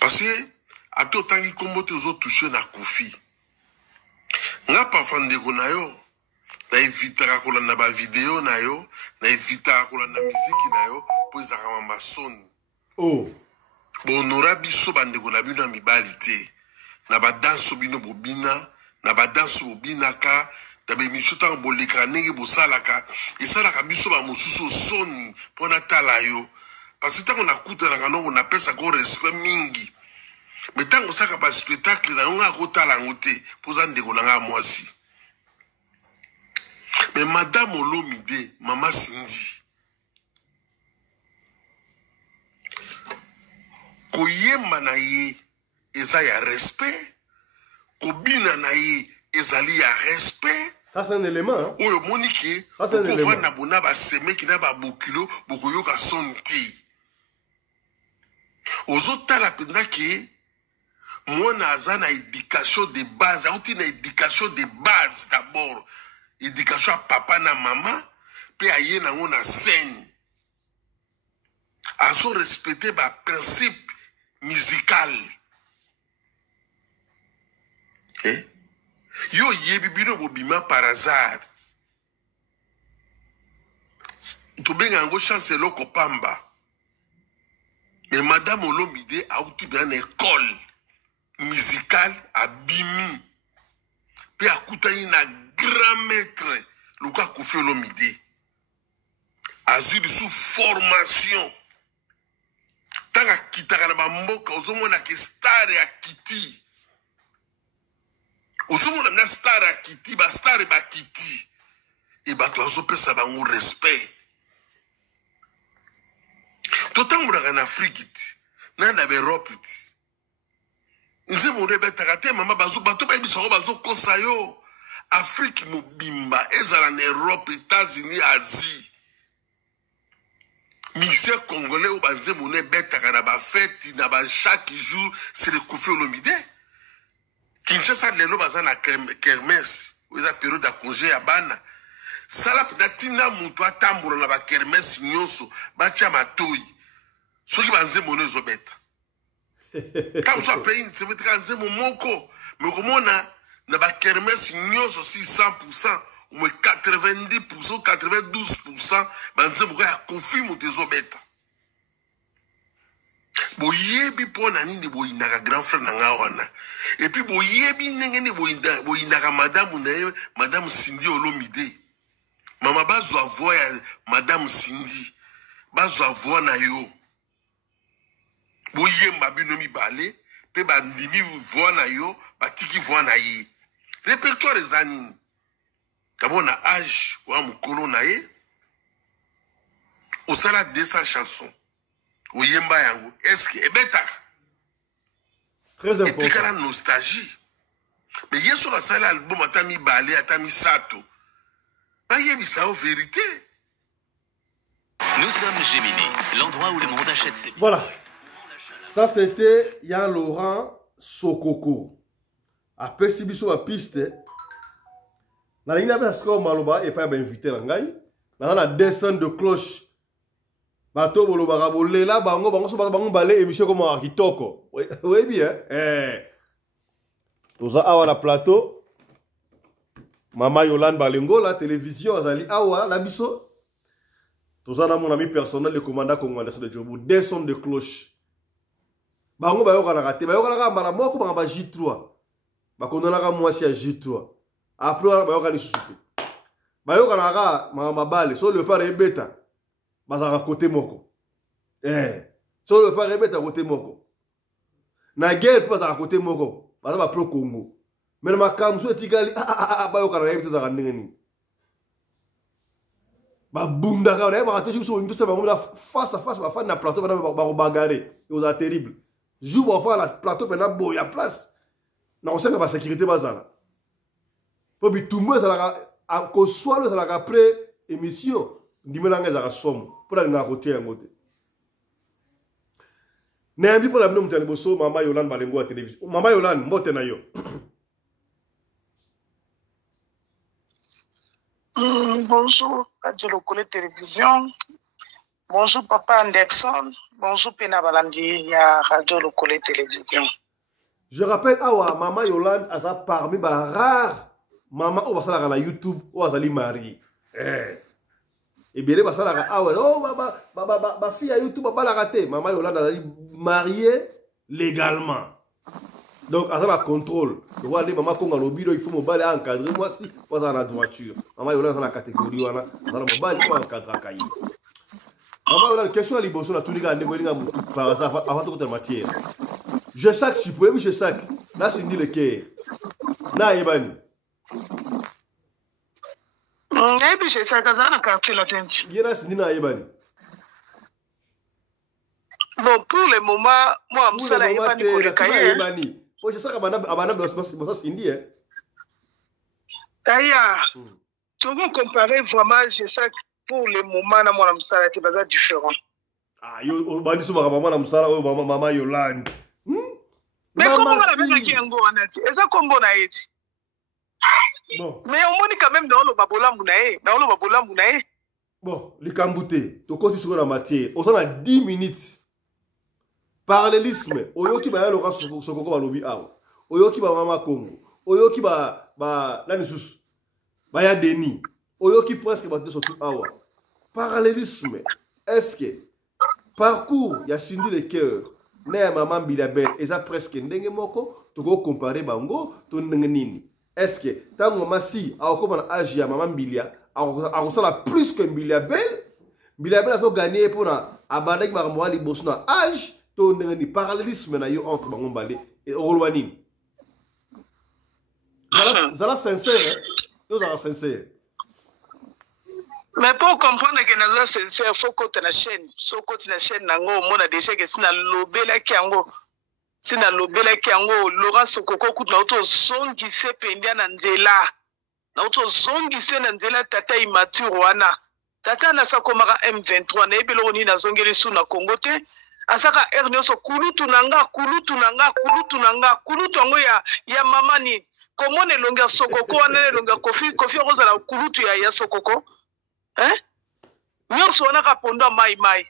Parce que à tout temps qui combote aux autres touché na Kofi. Nga parfois ndeko na yo na évitera ko na ba vidéo na yo, na évitera ko na musique na yo pour za kama son. Oh. Bon honorable biso bandeko na bino mibali te. Na ba danse bino bobina, na ba danse bobina ka Dabe mishuta bolika nenge bosalaka esalaka biso ba mosusu soni pona tala yo parce que tango nakuta na ngano na pesa ko respect mingi mais tango saka ba spectacle na nga ko tala ngote poza ndeko na nga mwasi mais madame Olomide mama Cindy koyemba na ye eza ya respect kobina na ye ezali ya respect. Ça c'est un élément. Hein? Oyo monike. Ça c'est un élément. Pour na bona ba seme ki na ba bokilo bokoyoka sonti. Ozota la penda ki mwana aza na éducation de base, auti na éducation de base d'abord. Éducation à papa na maman, pe aye na ngona scène. Azo respecter ba principe musical. Eh? Yo yebi bino bobima par hasard. To benga ngo chance loko pamba. Mais madame Olomide a outi bien une école musicale à Bimi. Puis a coûté na grand maître Luka Kofi Olomide. A eu sous formation. Tanga kitaka na bamboka ozomona ke star ya kiti. Ozomona na star ya kiti, ba star ba kiti. Et ba to azopesa bango respect. Totambola en Afrique, na Europe. Nze monde betaka te mama bazo bato ba biso bazo kosa yo. Afrique mobimba ezala na Europe, États-Unis, Asie. Misère congolais ou banze monnaie bête na ba fête na ba chaque jour c'est le Koffi Olomide. Kinshasa lelo bazana kermesse, oza période à congé à bana. Sala pitatina mutu atambola na ba kermesse nyonso ba tia matoi. Soki banze monnaie zo bête. Quand ça après une semaine kanze momoko, mais komona na ba kermesse nyonso 600%. Au moins 90%, 92%, banze moko ya confirme des obètes. Boyebi pona nini boyinaka grand frère na nga wana. Et puis boyebi nengeni boyinaka madame Cindy Olomide. Mama bazwa voix ya madame Cindy. Bazwa voix na yo. Boyemba bino mibale, pe bandimi voix na yo, batiki voix na ye. Répertoire ezanini. D'abord, on a âge, ou à Moukolo nae, au sala 200 chansons. Ou yemba yango. Est-ce que, très important. Et puis, la nostalgie. Mais hier, sur la salle album, atami balé, atami sato. Bah, yébi ça en vérité. Nous sommes Gemini, l'endroit où le monde achète ses... Voilà. Ça, c'était Yann Laurent Sokoko. Après, si biso la piste, na linga ba sko maloba et pas ba invité la ngai na descente de cloche bato boloba ka bolela bango so bango balé émission comme akitoko oui bien toza awa la plateau Mama Yolande Balengo la télévision azali awa la biso toza na mon ami personnel le commandant congolais de Djobo descente de cloche bango ba yoka na raté ba yoka na mbala moko ba J3 ba kondona ka mwasi ya J3 après bayoka ni susuku bayoka na ka mabale so le pare beta bazaka côté moko so le pare beta côté moko na guerre pas à côté moko baza ba pro Congo mais makambo so etikali bayoka na yebita za ndengeni ba bunda ka na ba teshi so nto se ba ngomla face à face ba fa na plateau ba bagarrer et aux terrible jour ba fa la plateau pe na boya place na osenga ba sécurité bazala. Tout le monde soit après émission, dimela nga somme pour aller na côté en côté. N'ayami pour la bino mutani boso Mama Yolande Balengo à télévision. Mama Yolande mbote na yo. Bonjour Radio Lokole Télévision. Bonjour Papa Anderson. Bonjour Pena Balandi à Radio Lokole Télévision. Je rappelle awa Mama Yolande asa parmi ba rare Maman, on va faire la YouTube, on va aller marier. Et bien, on va faire la oh, ma fille à YouTube, on va la rater. Maman, on va marier légalement. Donc, à ça, la contrôle. Je vois les mamans qui ont le bureau, il faut me balayer encadrer. Moi, si, on va dans la voiture. Maman, on va dans la catégorie, on va me balayer, on va encadrer. Maman, on a une question à l'Ibosso, on a tout les gars, par hasard, avant toute matière. Je sac, si vous pouvez, je sac. Là, c'est dit le cœur. Là, Ebani. Maybe je sais que ça na quartier la tente. Yera sindina Ebani. Bon, pour le moment, moi, je suis là, Ebani pour le cahier. Ebani. Oh, je sais que abana bossa sindi hein. Taya. Tu veux comparer vraiment, je sais que pour le moment, na moi, je suis là, différent. Ah, yo bandi so maman na musala o Mama Yolande. Mais comment on a fait qui ngo anati? Eza kombo na eti. Bon. Mais on moni quand même dans le babola mounae, dans le babola mounae. Bon, les Kambouté, tu continues sur la matière. On s'en a 10 minutes. Parallélisme. Oyoki ba Laurent Sokoko ba lobi awa. Oyoki ba Mama Congo. Oyoki ba nani sus. Ba ya Denis. Oyoki presque ba surtout awa. Parallélisme. Est-ce que parcours ya Cindy le cœur na Maman Bilabel eza presque ndenge moko to go comparer bango to ndenge nini? Est-ce que tant que Massi a encore un âge à Maman Bilia a plus que Bilabel a gagné pour abandonner Maman Bosna âge ton parallélisme entre Maman Balé et Orwani. Ça sincère, nous sommes sincères. Mais pour comprendre que nous sommes sincères, il faut que tu chaîne. Il faut que tu chaîne, on a déjà que c'est un lobela qui ango. Sina lobela ki yango Laurent Sokoko kutu na uto zongise pendia na nzela. Na uto zongise na nzela tata immature wana. tata na sakomaka M23 na yebelo ni na zongeli su na Congo te asaka ernyoso kulutu nanga kulutu ngo ya mama ni komone longa sokoko wana longa kofi kozala kulutu ya sokoko nyonso wana ka pondo mai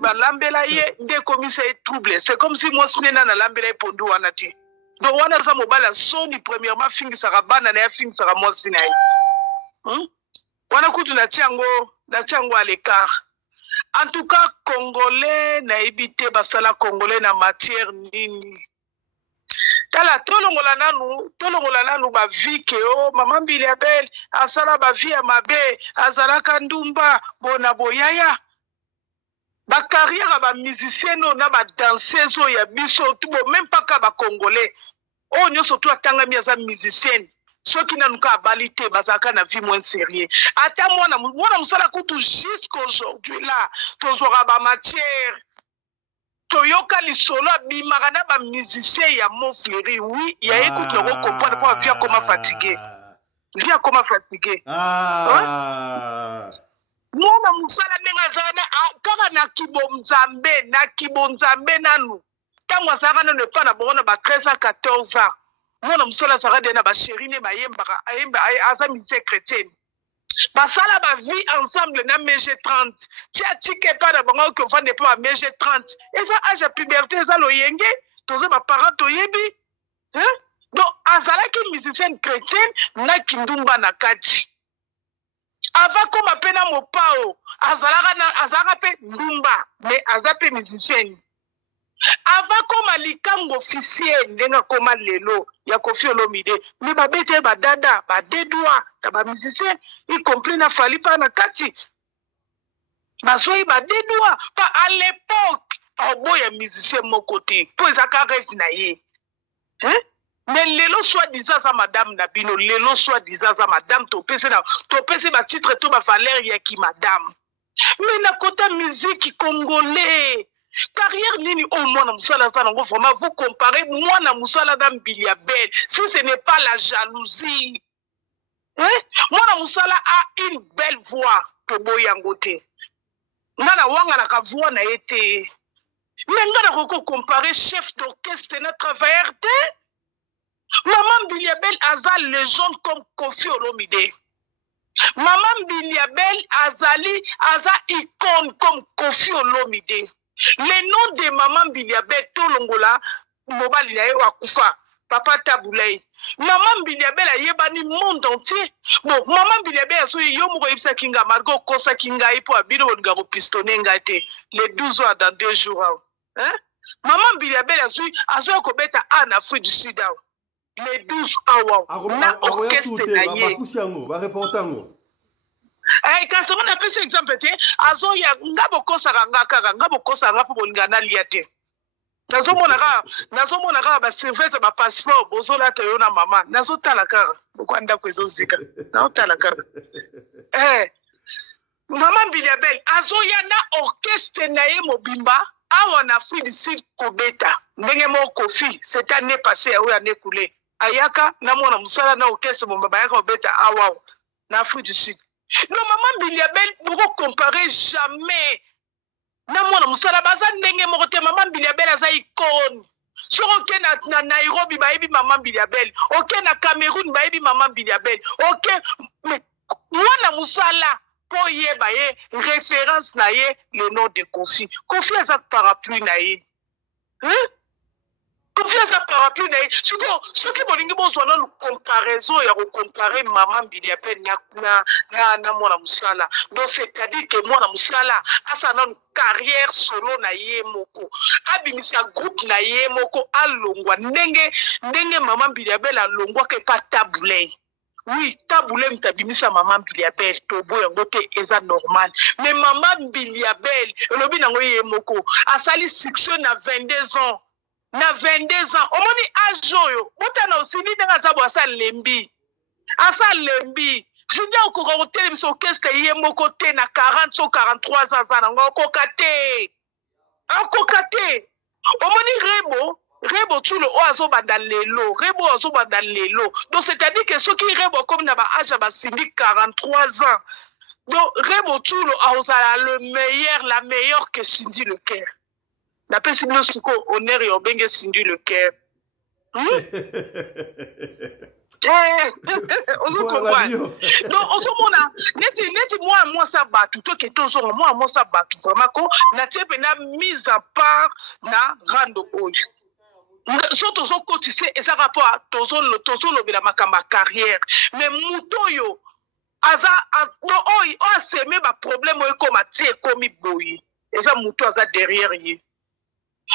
balambela ye nde komisa e trouble c'est comme si moi sunena na lambela e pondo wana ti donc wana za mobala soni premièrement fingisaka bana na ya fingisaka moi sinai wana kutu na tiango à l'écart. En tout cas, Congolais na ebité basala Congolais na matière nini. Tala tolongola nanu ba vie ke maman Biliabel asala ba vie ya mabe azala kandumba bona boyaya. Ba carrière ba musicien na ba danseuse ya biso tubo même pas ka ba Congolais. Oh nyoso tu atanga miaza musicien. Ceux qui n'ont pas balité, bazaka na vie moins sérieux. Attends moi musala kutu jusqu'aujourd'hui là, tozora ba matière. Toyoka lisolo bimagana ba musicien ya Montfleury, oui, il y a écoute le comprendre pour via comment fatigué. Via comment fatigué. Mwana musala nenga zana kaka na kibonzambe nanu. Tango zaka ne pas na bona ba 13 à 14 ans. Mwana musala zaka de na ba chérie ba yembaka aza musicien chrétienne. Basala ba vie ensemble na MG30. Tia tike pa na bango que vende pas MG30. Et ça âge puberté ça lo yenge, toza ba parents toyebi. Donc azala ki musicienne chrétienne na kindumba na kati. Avant comme apena mopao, azala pe ndumba mais azape musicienne. Avant comme likango officiel ndenga koma lelo ya Koffi Olomide mais babete ba dada ba dedwa ba musicien y compris na fali pa na kati bazoi ba dedwa pa à l'époque boya musicien mon côté po ezaka rêve na ye mais lelo soi-disant za madame Nabino lelo soi-disant za madame topese ba titre to ba valeur ya ki madame mais na kota musique congolais carrière nini au mwana musala ça nango vraiment vous comparez mwana musala na Biliabel si ce n'est pas la jalousie mwana musala a une belle voix to boyango te ngana wanga na ka voix na été mais ngana ko comparer chef d'orchestre na travailleur te maman Biliabel aza légende comme Koffi Olomide maman Biliabel aza icône comme Koffi Olomide. Le nom de maman Biliabel Tolongola, mobali na ye wakufa, papa Taboulay. Maman Biliabel a yebani monde entier. Bon, maman Biliabel a souye yo moko yipsa kinga margo kosa kinga ipo abino nga ko pistonner ngate les 12 heures dans 2 jours. Maman Biliabel a souye ko beta en Afrique du Sud. Les 12 heures. Na orchestre na ye. Bakusiango, ba reportango. Quand on appelle cet exemple, azo ya ngabo kosa ngabo kosa ngapo bolingana liate. Nazo monaka ba service ba passeport bozola te yona mama. Nazo tala kara. Bokwanda kwezo zika. Na tala kara. Maman Biliabel azo ya na orchestre na ye mobimba awa na Afrique du Sud kobeta. Ndenge mo Koffi cette année passée ou année coulée. Ayaka na mona musala na orchestre mobimba yaka obeta awa na Afrique du Sud. Non, maman Biliabel, vous ne comparez jamais. Na mwana musala baza ndenge mokote maman Biliabel aza icône. Sur OK na Nairobi baebi maman Biliabel, OK na Cameroun baebi maman Biliabel. OK mais mwana musala po yeba ye référence na ye le nom de Koffi. Koffi aza parapluie na ye. Confiance à parapluie na ye. Ce qui bolingi bozwa na comparaison ya ko comparer maman Biliabel na mwana musala. Donc c'est-à-dire que mwana musala asa na carrière solo na ye moko. Abimisa groupe na ye moko alongwa ndenge maman Biliabel alongwa ke pa Taboulay. Oui, Taboulay mtabimisa maman Biliabel tobo yango te eza normal. Mais maman Biliabel lobi nango ye moko asali succès na 22 ans. Na 22 ans, omoni ajoyo, mutana osini denga zabo asa lembi. Asa lembi. Jinja okoko hôtel biso orchestre ye moko te na 40 ou 43 ans nango kokate. Kokate. Omoni Rebo tulo o azo bandalelo, Rebo azo bandalelo. Donc c'est-à-dire que ceux qui Rebo comme na ba âge ba sindi 43 ans. Donc, Rebo Chulo a le meilleur, la meilleure que Cindy Le Caire. D'après Cindy Le Caire, honneur et obenge Cindy Le Caire. Ozo comprendre. Donc, ozo mona, neti moi ça batu, to keto zo moi ça batu. Vraiment ko na tiepe na mise à part na rando oyo. Surtout zo kotise et ça rapport à tozo lobela makamba carrière. Mais mutoyo aza no oy o aseme ba problème oyo comme tie komi boyi. Et ça muto aza derrière yi.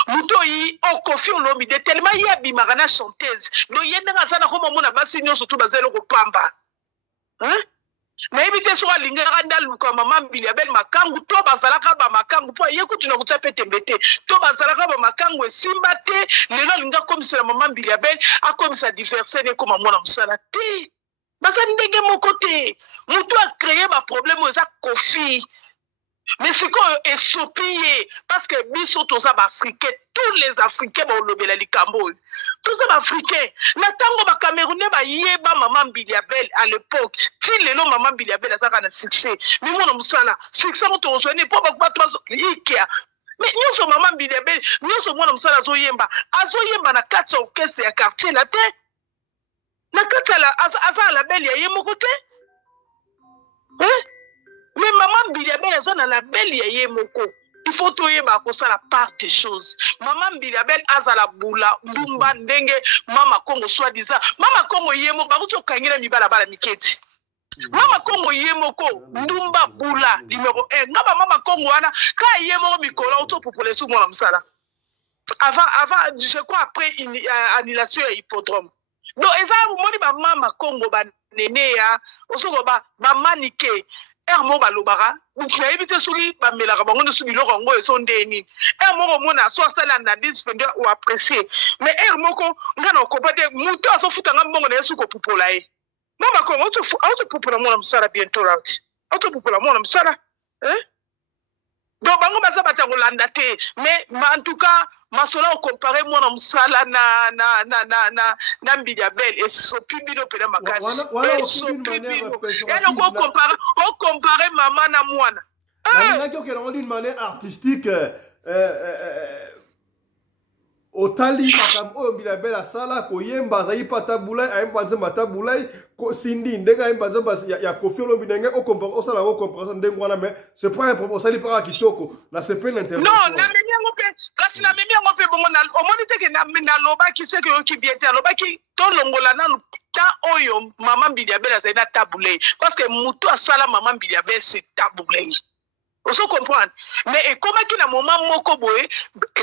Muto yi o Kofi Olomide tellement yi abimaka na chanteuse do yenda ngazana ko mona basi nyonso to bazelo ko pamba hein na ebite so alingaka ndaluka mama mbili abel makangu to bazalaka ba makangu po yekuti na kutsape tembete to bazalaka ba makangu esimba te lelo linga komisela mama mbili abel akomisa diverser ne koma mona musala te basa ndenge moko te muto a créé ba problème za Kofi. Mais ce qu'on est sopillé, parce que biso tous les Africains, tous les Africains vont lever les Cambodge. Tous les Africains, n'attendons pas Camerounais, bah yéba maman Biliabel à l'époque. Si les noms maman Biliabel a ça un succès, mais moi non ça là, succès on te reçoit pas pas toi Ikea. Mais nous sommes maman Biliabel, nous sommes moi non ça là zoyemba, azoyemba na 4 orchestre ya quartier la terre. Na 4 la asa la belle ya yemo côté. Hein? Mais maman Biliabel a dans la belle yaye moko. Il faut toyer ba ko ça la part des choses. Maman Biliabel a la boula ndumba ndenge mama Kongo soi-disant. Mama Kongo yemo ba ko kangela mibala bala miketi. Mama Kongo yemo ko ndumba boula numéro 1. Ngaba mama Kongo wana ka yemo mikolo auto populaire sous mon amsala. Avant je crois après une annulation à hippodrome. Donc eza moni ba mama Kongo ba nene ya osoko ba manike Ermo balobara, ou qui a évité souris, pas mais la rabonne sous le rango et son déni. Ermo mona, soit ça la dispendeur ou apprécié. Mais Ermoko, n'a pas de mouton à son foot en bon et sous popolae. Maman, comment tu peux pour la mon sala bientôt là? Auto pour la mon sala, hein? Donc, bango basa batangolanda te, mais en tout cas, masola on compare mon sala na Biliabel et sopibino pena makasi. Et sopibino. Et donc on compare maman na mwana. Il y a qui ont d'une manière artistique au tali makam o Biliabel a sala ko yemba za ipata bulai a yemba nzema tabulai ko sindi ndenga yemba nzema ya Kofi Olomide ndenga o compare o sala o comparaison ndengwana mais c'est pas un problème sali para kitoko na c'est pas l'intervention. Non, na memi ngope kasi na memi ngope bongo na o moni te ke na loba ki se ke ki biete loba ki to longola na ta oyo maman Biliabel a na tabulai parce que muto asala maman Biliabel c'est tabulai. On se comprend. Mais comment qu'il y a un moment moko boye,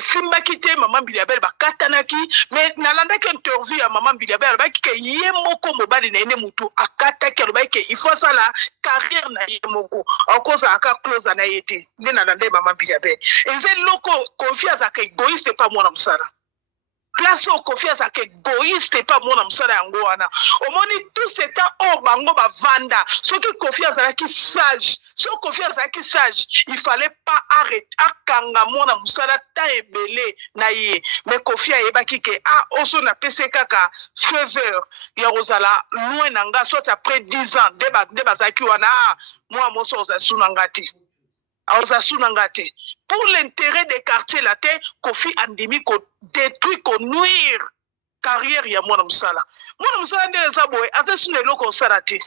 simba kite maman Biliabel ba katanaki, mais nalanda ki interview à maman Biliabel ba ki yé moko mobali na ene mutu akataki ba ki il faut ça la carrière na yé moko. En cause aka close na yete. Ni nalanda maman Biliabel. Et c'est loko confiance à égoïste pas moi na msara. Place au confiance à égoïste pas moi na msara yango wana. Au moni tout ce temps au bango ba vanda. Ce qui confiance à qui sage. Si on confiance à qui sage, il fallait pas arrêter à kangamon na musala ta ebele na ye. Mais confia eba kike a oso na pese kaka faveur ya rozala loin nanga soit après 10 ans débat zaki wana moi moso osasuna ngati. Osasuna ngati. Pour l'intérêt des quartiers la terre, Kofi andimi ko détruit ko nuire carrière ya mwana musala. Mwana musala nde zaboy asasune loko sarati.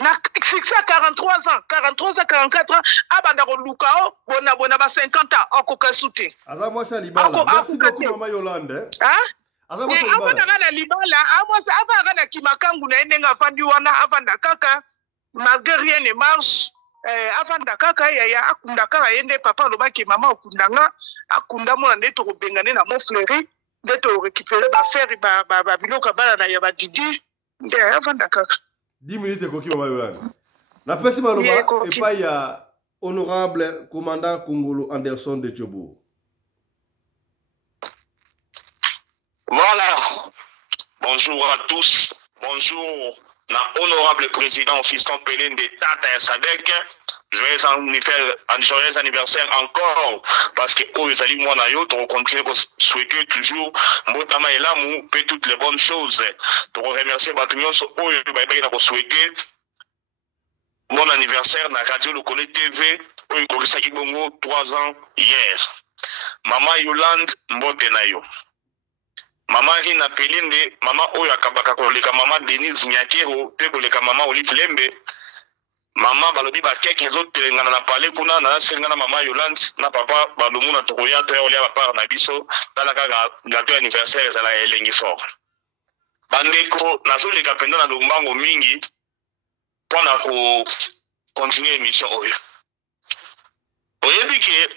Na 43 ans, 44 ans, abanda ko lukao, bona ba 50 ans, ako kasute. Aza moi ça libala. Merci beaucoup maman Yolande. Hein? Aza moi ça libala. Abanda na libala, amos ava na kimakangu na endenga fandi wana avanda kaka, malgré rien ne marche. Avanda kaka ya akunda kaka yende papa lobaki mama okundanga, akunda mona ndeto ko bengane na mo fleury, ndeto récupérer ba faire ba biloka bala na ya ba didi, nde avanda kaka. 10 minutes Koki Mama Yolande. La pesi maloba et pas ya honorable commandant Kongolo Anderson de Djobo. Voilà. Bonjour à tous. Bonjour na honorable président Fiston Pelin de Tata Sadek. Joyeux anniversaire encore parce que aux ali moi na yo to continuer à souhaiter toujours motama et l'amour et toutes les bonnes choses. To remercier Batignon so oyo ba na ko souhaiter Bon anniversaire na Radio Lokole TV. Oyo kokisaki bongo 3 ans hier. Maman Yolande mbote na yo. Maman Rina Pelinde, maman oyo akabaka koleka maman Denise Nyakero, pe koleka maman Olive Lembe. Maman balobi ba keke zo telengana na pale kuna na sengana maman Yolande na papa balomu na tokoya to olia ba par na biso talaka gâteau anniversaire za la elengi fort. Bandeko nazoleka penda na lombango mingi pona ko continuer émission oyo. Oyebi ke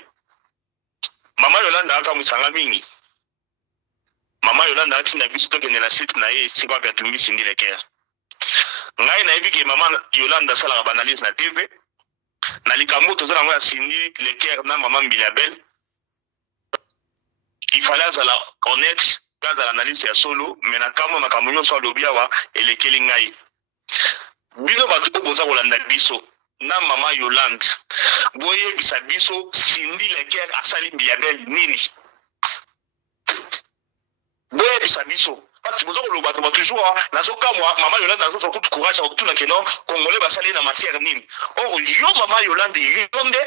Maman Yolande aka musanga mingi. Maman Yolande ati na biso to kende na site na ye sikwa ka tumbi sindi leker. Ngai na yebi ke maman Yolande sala ba analyse na TV. Na likambo tozala ngo ya sindi leker na maman Mbilabel. Il fallait azala honnête dans l'analyse ya solo, mais na kamo na kamunyo so lobia wa elekeli ngai. Bino batu ko boza kolanda biso. Na maman Yolande boye bisa biso sindi leker asali Mbilabel nini boye bisa biso parce que bozo ko loba to toujours na soka moi maman Yolande na so tout courage au tout na keno congolais basali na matière nini or yo maman Yolande yonde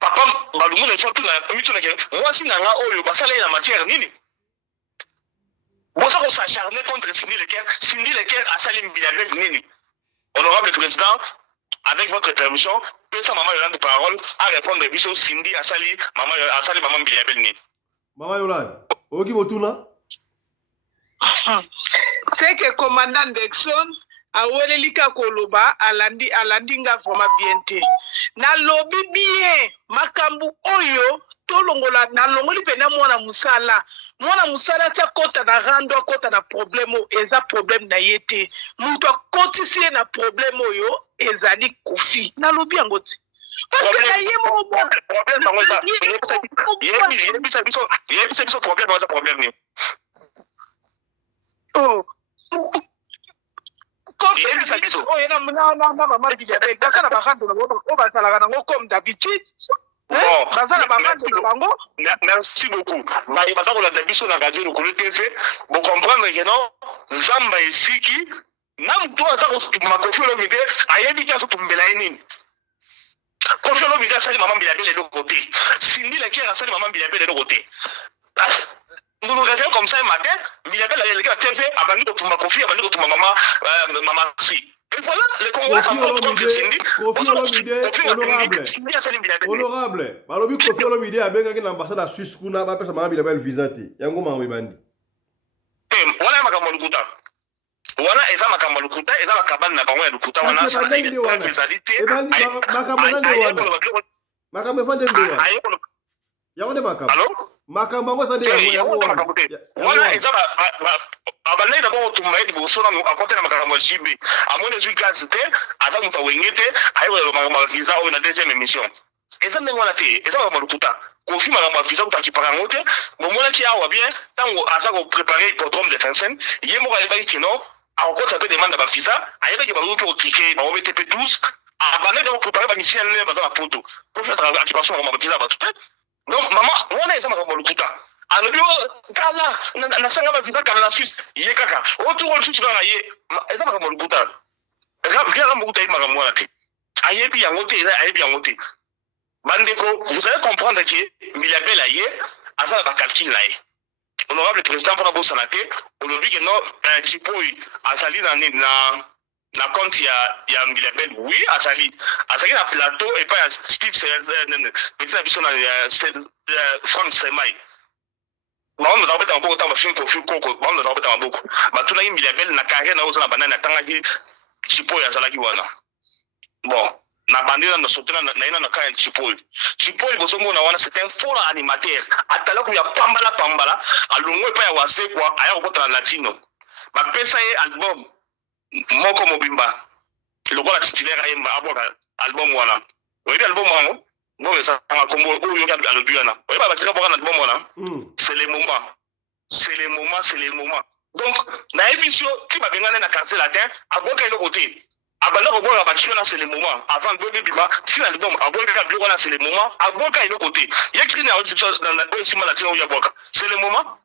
papa balumu na tout na mitu na keno moi si na nga oyo basali na matière nini bozo ko s'acharner contre sindi leker asali Mbilabel nini. Honorable président, avec votre permission, peut-être maman Yolande parole à répondre à Bisso Cindy Asali maman Mbilabel ni. Maman Yolande, oki botuna? C'est que commandant Dexon a welelika koloba alandi nga vraiment bien te. Na lobi bien makambu oyo tolongola na longoli pena mwana musala. Mwana musala tia kota na rando kota na problème eza problème na yete. Mutu akotisi na problème oyo ezali kofi. Na lobi angoti. Parce que na yemo problème bango ça. Yebisa problème bango ça problème ni. Oh. Merci beaucoup. Vous comprenez que non, Zamba et Siki, nam toi ça ma confiance l'idée, ayebi qui a tout mbelaini. Confiance l'idée ça maman Mbilabel de l'autre côté. Cindy la qui a ça maman Mbilabel de l'autre côté. Nous nous réveillons comme ça un matin, Mbilabel a les TV, abandonné de tout ma confiance, abandonné de tout maman si. Et voilà, les Congolais sont contre Cindy. Honorable, balobi Kofi Olomide abengaki na ambassade ya Suisse kuna bapesa maman Mbilabel visa te. Yango makambo bandi. Wana makambo lukuta. Wana eza makambo lukuta, eza makabani na bango ya lukuta wana sa na ezalité. Makambo nande wana. Makambo fande ndewa. Yango de makambo. Allô? Makambo ngo sa de yango wana eza abandai na bongo tumba edi bosona mu akote na makambo jibe amone zui gaz te aza muta wengete ayo makambo visa o na deuxième émission eza ndenge wana te eza makambo lukuta Kofi makambo visa utakipaka ngote bomona ki awa bien tango aza ko préparer hippodrome de Vincennes yemo ka yeba kino akota pe demande ba visa ayeba ki ba ko cliquer ba obete pe 12 abandai na préparer ba mission ne baza na poto pour faire occupation makambo visa ba tout. Donc maman wana eza makambo lukuta alobi kala na sanga ba visa kana na Suisse ye kaka autour de Suisse na ye eza makambo lukuta via makambo lukuta makambo wana te ayebi yango te ayebi yango te bandeko vous allez comprendre que Mbilabel aye asa ba calcul na ye honorable président pour bossa na te olobi que non Chipoi asali na compte ya Mbilabel oui asali na plateau et pas ya Steve petit na biso na France Semai Maman nous a fait un peu autant de films pour faire coco. Maman nous a fait un beaucoup. Mais tout le monde Mbilabel na carrière na oza na banana tangaki Chipoi azalaki wana. Bon, na bandira na sotena na ina na kan Chipoi. Chipoi bosongo na wana c'est un fort animateur. Atala ku ya pambala alongwe pa ya wase kwa aya kokota na latino. Ba pesa ye album moko mobimba. Lokola titulaire ayemba aboka album wana. Oyebi album wana bon ça va comme où il y a le biana oui bah tu vas voir notre moment c'est les moments donc na émission tu vas venir na quartier latin aboka ile côté abanda ko voir ba c'est les moments avant de bima si na album aboka bio wana c'est les moments aboka ile côté il y a écrit na dans aussi malatin où il y a aboka c'est les moments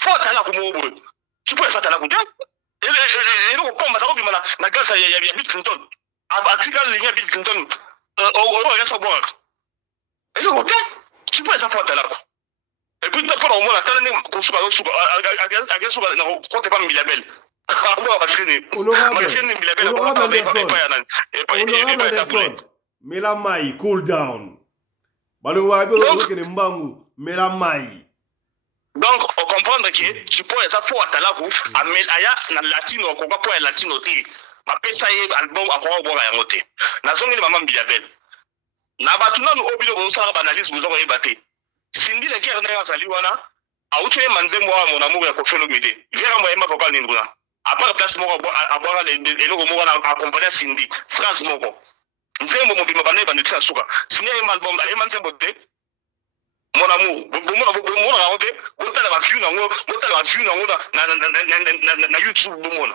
faut tala ko mo bo tu peux ça tala ko et le combat ça ko bima na gasa ya bit Clinton atika ligne Bill Clinton au reste bon et le côté tu peux ça faire là et puis tu peux au moins attendre qu'on soit na côté pas Milabel honorable Mela Mai cool down Mela Mai. Donc, on comprend que tu peux être fort à la bouche, à Melaya, na latino, on comprend pas latino, ma pesa album à quoi on va y noter. Na zone de maman Bilabel. Na batuna nous oblige de faire analyse, vous aurez battu. Cindy le guerre n'a pas wana, a outre manze moi mon amour ya kofelo mide. Vera moi ma papa ninguna. À part place moi à boire les logo moi accompagner Cindy, France moko. Nzembo mo bima bana ba nitsa suka. Cindy album ale manze bote. Mon amour, mon raconte, vous avez la vue na YouTube bomona.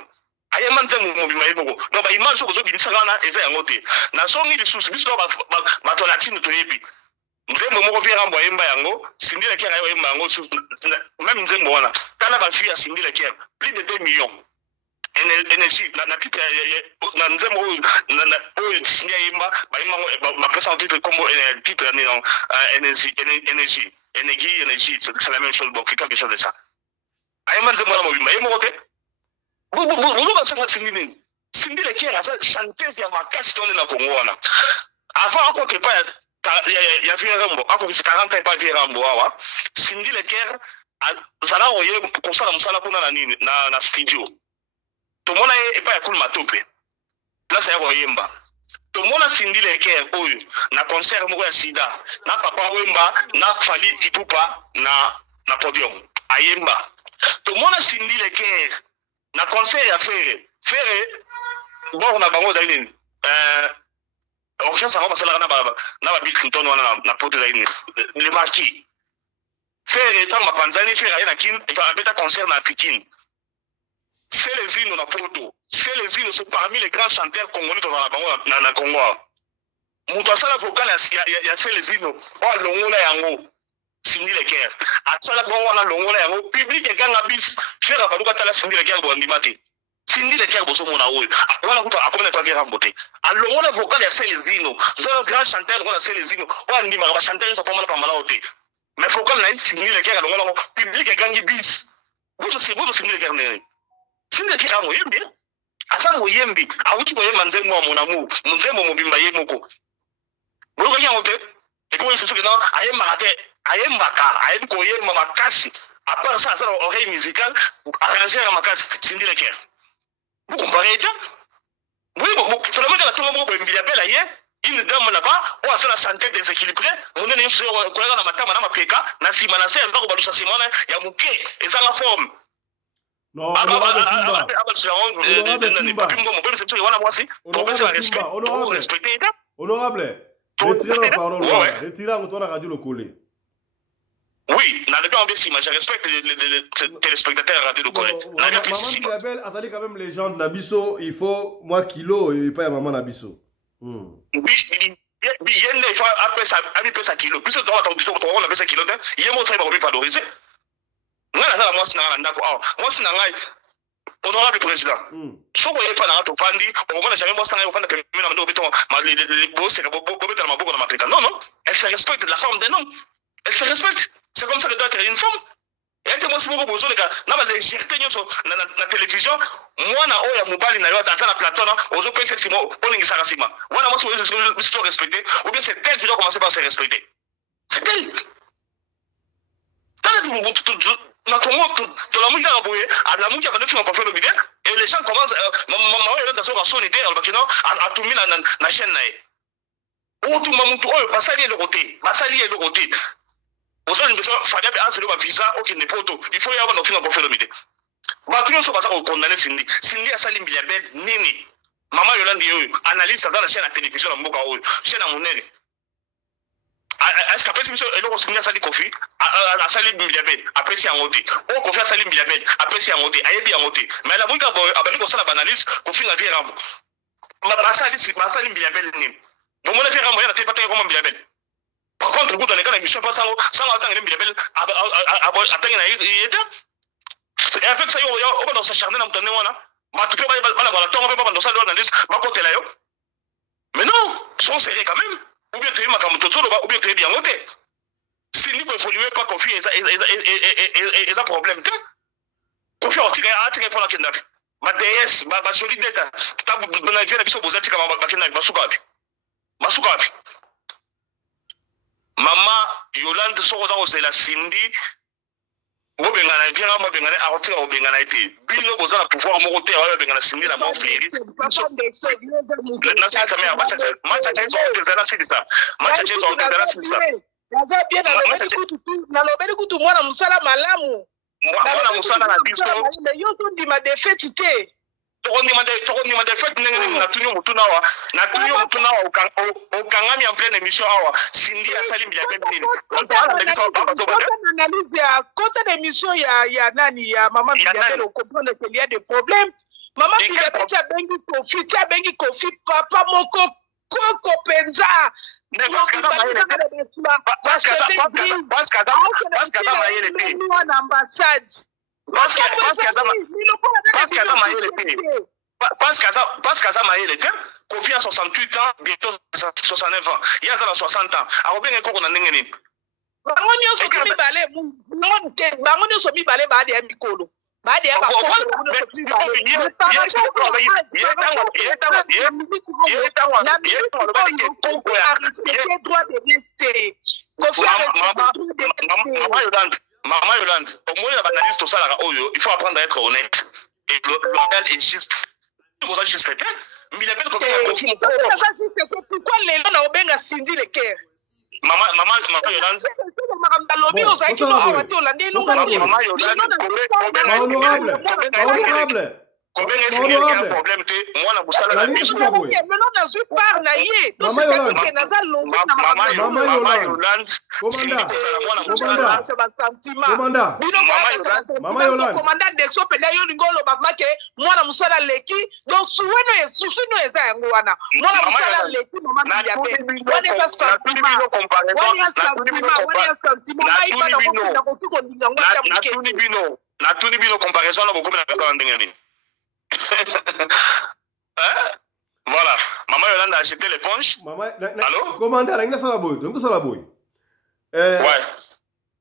Aye manze mo bima yebo. Donc ba image ko zo bi tsana eza yangote. Na songi di susu biso ba to latino to yebi. Nzembo moko vira mbo yemba yango, sindile kera yemba yango même nzembo wana. Tana ba vue ya sindile kera, plus de 2 millions. Énergie na titre na nzembo na o sinya yemba ba yemba ma pesa titre comme titre énergie c'est la même chose bon quelque chose de ça ay man nzembo na mo bimba yemo oké vous va ça sindi le kera ça chanteuse ya makasi tone na Congo wana avant encore que pas ya Virambo ako 40 ans pas Virambo awa sindi le kera zala oye kosala musala kuna na nini na studio tomona e pa ya cool matope place ya koyemba tomona Cindy Leker oyo na concert moko ya sida na papa wemba na Fally Ipupa na podium ayemba tomona Cindy Leker na concert ya Fere bon na bango dalini orchestre ba sala na ba Bill Clinton wana na podium dalini le marquis Fere tant ma panzani Fere na kin va beta concert na Pikine. C'est les villes na Porto. C'est les villes, c'est parmi les grands chanteurs congolais dans la Congo. Mutu asala vocal ya c'est les villes. Oh longola yango. Cindy Leker. Asala bongo na longola yango. Public e ganga bis. Fera baluka tala Cindy Leker bo ndimate. Cindy Leker bo so mona oyo. Wana kuta akomena to akera mbote. A longola vocal ya c'est les villes. C'est grand chanteur na c'est les villes. Wa ndima ba chanteur so pomala pamala ote. Mais vocal na Cindy Leker longola public e gangi bis. Bozo Cindy Leker ne. Cindy Leker mo yembi. Asa mo yembi. Awuti bo yemba nzembo wa monamu. Nzembo mo bimba yemoko. Buluka yango te. Et comment il se souvient ayemba ko yemba makasi. À part ça, ça oreille musicale, arranger à makasi Cindy Leker. Vous comparez ça? Oui, bon, seulement dans la tombe bo Bilabel aye, une dame là-bas, ou à la santé déséquilibrée, on est une sur collègue na matama na mapeka, na sima na se va ko balusa simana ya muke, eza la forme. Non, honorable Simba. Honorable, retirez la parole. Retirez la radio le collé. Oui, je respecte les téléspectateurs radio le collé. Maman Bilabel, attendez quand même les gens de Nabiso, il faut moi kilo et pas maman Nabiso. Oui, il faut appeler ça kilo. Plus de temps, on appelle ça kilo. Il y a mon travail pour valoriser. Moi, c'est honorable président. Si vous n'avez pas de fandi, on va jamais montrer au fond de non, non. Elle se respecte la forme d'un homme. Elle se respecte. C'est comme ça qu'elle doit être une femme. Et moi, si vous avez besoin de la télévision, moi, na mobile na dans la plateau, aux autres c'est Simo, on est Sarasima. Moi, moi, si vous doit respecter, ou bien c'est elle qui doit commencer par se respecter. C'est elle. Et les gens commencent à tout mettre dans la chaîne. Il faut y avoir nos phénomènes. Cindy a sali Bilabel nini. Maman Yolande analyse dans la chaîne à télévision, chaîne à monnaie. Est-ce qu'après c'est monsieur Eloko Signa Sali Kofi a Sali Bilabel après c'est en ôté on Kofi a Sali Bilabel après c'est en ôté ayebi en ôté mais la bonne abali ko sala analyse Kofi na vie rambo ma Sali Bilabel ni bon mon vie rambo ya te pata comme Bilabel par contre vous dans les cas d'émission pas sans attendre Bilabel attendre na yeta et avec ça yo dans sa charnel na mtane wana ma tu peux pas la tonga pas dans ça analyse ma côté là yo Mais non, sont sérieux quand même. Ou bien tu es Makamutozo, ou bien tu es bien noté. Si nous évoluons pas Kofi, et ça problème. Kofi, on tire pour la Kendak. Ma DS, ma solide d'état. Tu as besoin de biso bozati kama bakina basukapi. Basukapi. Mama Yolande sokoza kozela Cindy. Mo bengana bien mo bengana arotira o bengana été. Bino bozala pouvoir mo côté wa bengana Cindy na mo fléri. Na sita me matcha tso tezala sisa. Matcha tso tezala sisa. Naza bien na lobeli kutu mwana musala malamu. Mwana musala na biso. Yo so ndi ma défaite te. Tokoni ma défaite ndenge na tunyo mutuna wa okangami en pleine émission awa Cindy asali mbia nini. Analyse ya côté d'émission ya nani ya maman Biabel on comprendre qu'il y a des problèmes. Maman Biabel tu as bengi Kofi papa moko koko penza. Parce que ça m'a été Kofi a 68 ans, bientôt 69 ans. Il y a 60 ans. Alors bien qu'on a n'engagé. Maman Yolande, au moins la banalise tout ça, il faut apprendre à être honnête. Et le local est juste. Vous avez juste fait. Mais il appelle comme ça. Pourquoi les gens ont bien Cindy le cœur? Maman Yolande. Honorable. Combien est-ce qu'il y a un problème? Moi, la boussole la biche. Maman voilà, maman Yolande a acheté l'éponge. Allô? Commandant, ouais.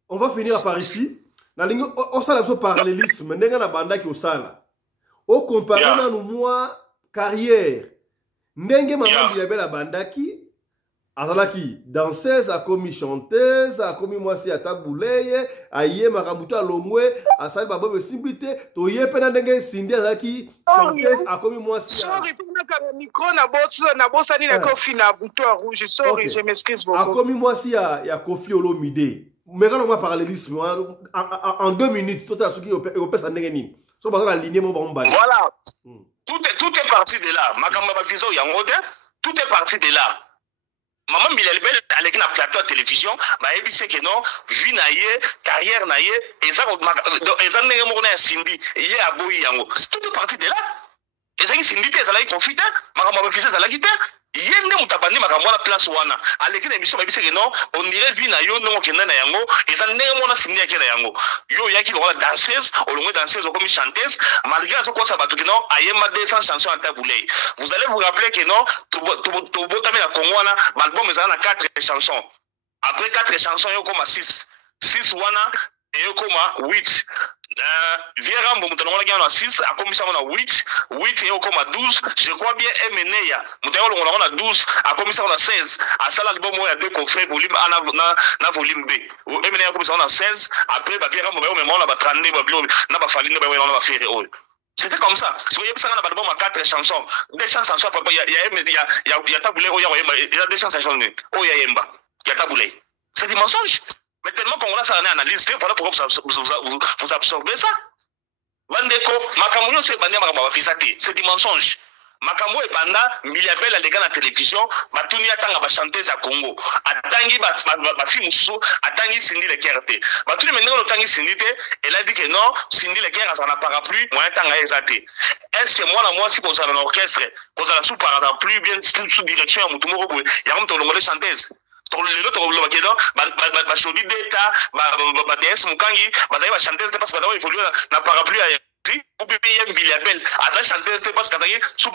On va finir par ici. On sala so parallélisme, ndenga na banda ki osala. O comparé na moi carrière. Ndenge maman Biabel a bandaki azalaki danseuse, a commis chanteuse, a commis mwasi atabouleye, aye makabuto alongwe, asali babo simbité, to yepena ndenge Cindy azalaki chanteuse, a commis mwasi. Sorry, pour le micro na bossa ni na Kofi na bouton rouge. Sorry, je m'excuse beaucoup. A commis mwasi ya Kofi Olomide. Mais quand on va parallélisme en 2 minutes, tout à ce qui est ça ndenge ni. So bazala aligner mon bomba. Voilà. Tout est parti de là. Makamba bafizo yangote, tout est parti de là. Maman Biabel avec un plateau de télévision, bah et puis c'est que non, vie naie, carrière naie, et ça n'est pas Cindy, il est à Boyi yango. Tout est parti de là. Et ça Cindy t'es allé confiter, Makamba bafizo allé quitter. Yende mutabandi makambo na place wana aleki na émission babise que non on dirait vie na yo ndongo kenda na yango eza ndenge mona Cindy akena yango yo yaki lokola danseuse olongwe danseuse comme chanteuse malgré ça quoi ça batu que non ayema 200 chansons en taboulé. Vous allez vous rappeler que non to botami na Congo wana l'album eza na 4 chansons. Après 4 chansons yo comme 6 wana et yo comme 8. Viera Moutango na 6, a commis ça on a 8 et au comme 12, je crois bien Emeneya, Moutango on a 12, a commis ça on a 16, à ça l'album il y a 2 coffrets volume A na volume B. Emeneya comme ça on a 16, après bah Viera Moutango on a 32 na ba faline ba on a fait c'était comme ça. Si vous voyez ça dans l'album à 4 chansons, 200 chansons papa il y a taboulé il y a 200 chansons oh il y a Yemba, il y a taboulé. C'est des mensonges. Mais tellement qu'on a ça en analyse, voilà pourquoi vous absorbez ça. Bandeko, Makamounio c'est bandé c'est du mensonge. Makambo et banda, Biabel a les gars à la télévision, Batuni attend à chanter à Congo. Attangi ma fille Moussou, attangi Cindy le Kerte. Batuni maintenant le Cindy, elle a dit que non, Cindy le Kerte, ça n'a parapluie, moi attends à exater. Est-ce que moi si vous avez un orchestre, vous avez sous parapluie, bien sous direction à Moutoumoro, il y a un peu de chanteuse. Les autres chaudi d'état, DS Mukangi, chanteuse parce que évolué na parapluie industrie ou bien Mbiliabel aza chanteuse parce que sous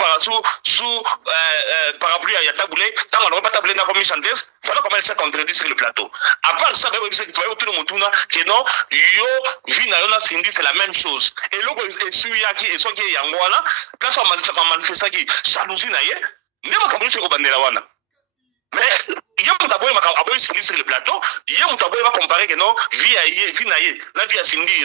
parapluie ya Taboulé tant on pas Taboulé na comme chanteuse voilà comment elle s'est contredit sur le plateau à part ça même c'est que tu vas autour de Mutuna que non yo vina yona Cindy c'est la même chose et loko esuyaki et soki yango wana place on manifesta ki jalousie na ye ndema kabulisi ko bandela wana. Mais il y a un Cindy sur le plateau, il y a un va comparer que non, vie la vie à Cindy,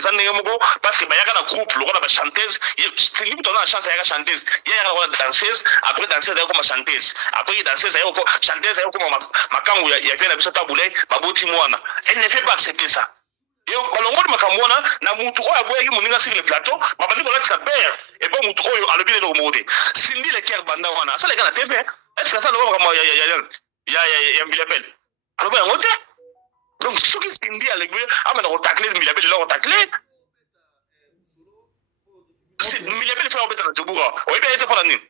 parce que il y a un groupe, le roi de la chanteuse, Cindy vous donne la chance à la chanteuse, il y a une danseuse, après danseuse, il y a comme chanteuse, après danseuse, il y a comme chanteuse, il y a comme ma camou, il y a fait la bisota boulay, ma beauté moana. Elle ne fait pas accepter ça. Et on a makamwana na mutu oya boya moninga sur le plateau ba bandi ko sa père et pas mutu oyo alobi le mode Cindy le cœur banda wana ça les gars na TV est-ce que ça le va il y a Mbiliabel. Alors ben on donc ce qui Cindy à l'aiguille ah mais on tacler Mbiliabel là on tacler Mbiliabel fait embêter dans Djibouti oui bien était pour l'année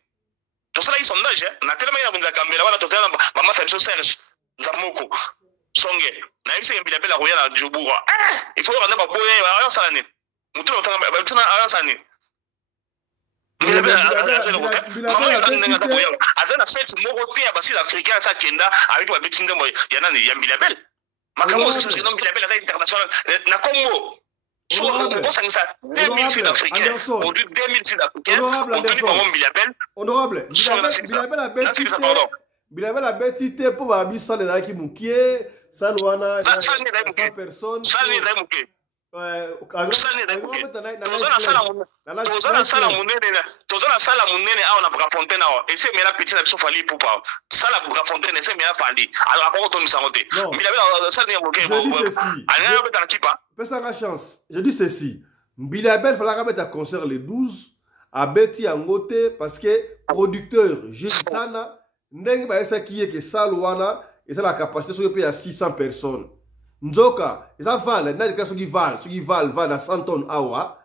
tout ça là ils sondage na tellement il y a caméra voilà tout ça maman ça sur Serge Zamoko Songe na yebisa Mbiliabel akoya na Djibouti il faut rendre ba boye ba ça l'année mutu na tanga ba ça l'année azana fête moko te ya basi africain sa kenda avec ba betinde mo ya nani ya Mbiliabel makambo c'est non Mbiliabel za international na Congo so on sangisa 2000 sud-africains on dit 2000 sud-africains on dit pas Mbiliabel honorable Mbiliabel a betité pour ba bisa lesaki mukie salwana 100 personnes tozana sala munene awa na Brafontaine awa ese mela petit na biso fali pupa sala Brafontaine ese mela fali alors ko to misango te Mbiliabel sala ni moke anga beta na kipa pesa nga chance je dis ceci Mbiliabel fala ka beta concert le 12 a beti yangote parce que producteur Jitana ndenge ba esa kiye ke salwana et ça la capacité sur le à 600 personnes. Nzoka, et ça vale, n'a pas ceux qui valent à 100 tonnes awa.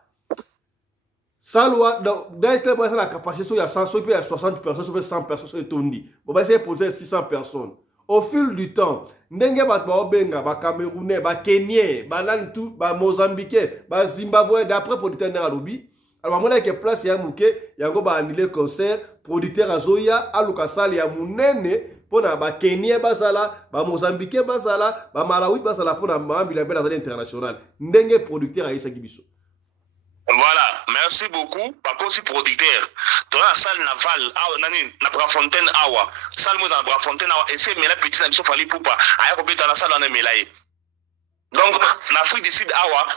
Salwa, dans la capacité sur 100, sur 60 personnes, sur 100 personnes, sur Tondi. On va essayer de poser 600 personnes. Au fil du temps, ndenge ba Benga, ba Camerounais, ba Kenyais, ba Nantou, ba Mozambiquais, ba Zimbabwe, d'après producteur Nairobi. Alors, moi, il y a place, il y a Mouké, il y a un annulé concert, producteur Azoya, Alukasal, il y a Mounene. Pona ba Kenya bazala, ba Mozambique bazala, ba Malawi bazala pona Mbiliabel azali international. Ndenge producteur aïssa kibiso. Voilà, merci beaucoup. Papa aussi producteur. Dans la salle navale, na Brafontaine awa, salle mo na Brafontaine awa, et c'est mais la petite na biso fali poupa. Aya ko beta na salle on melaye. Donc, en Afrique du Sud,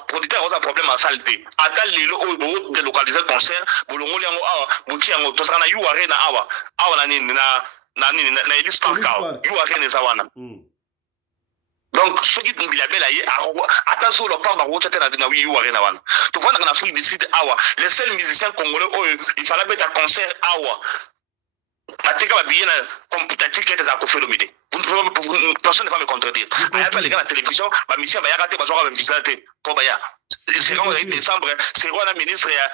producteur a un problème à saleté. Atal lilo o délocaliser concert, bolongo liango awa, buti yango to sana yu arena awa. Awa na Ellis Park awa. Yu arena zawana. Donc, ce qui est Mbiliabel aye, attention le pas ma route na yu arena wana. Tu vois en Afrique du Sud awa, les seuls musiciens congolais il fallait mettre un concert awa. Mateka va bien computer ticket za ko phénomène. Personne ne va me contredire. Aya les gars à la télévision, ba mission ba yakate ba zo ba visiter ko ba ya. C'est en décembre, c'est quoi la ministre ya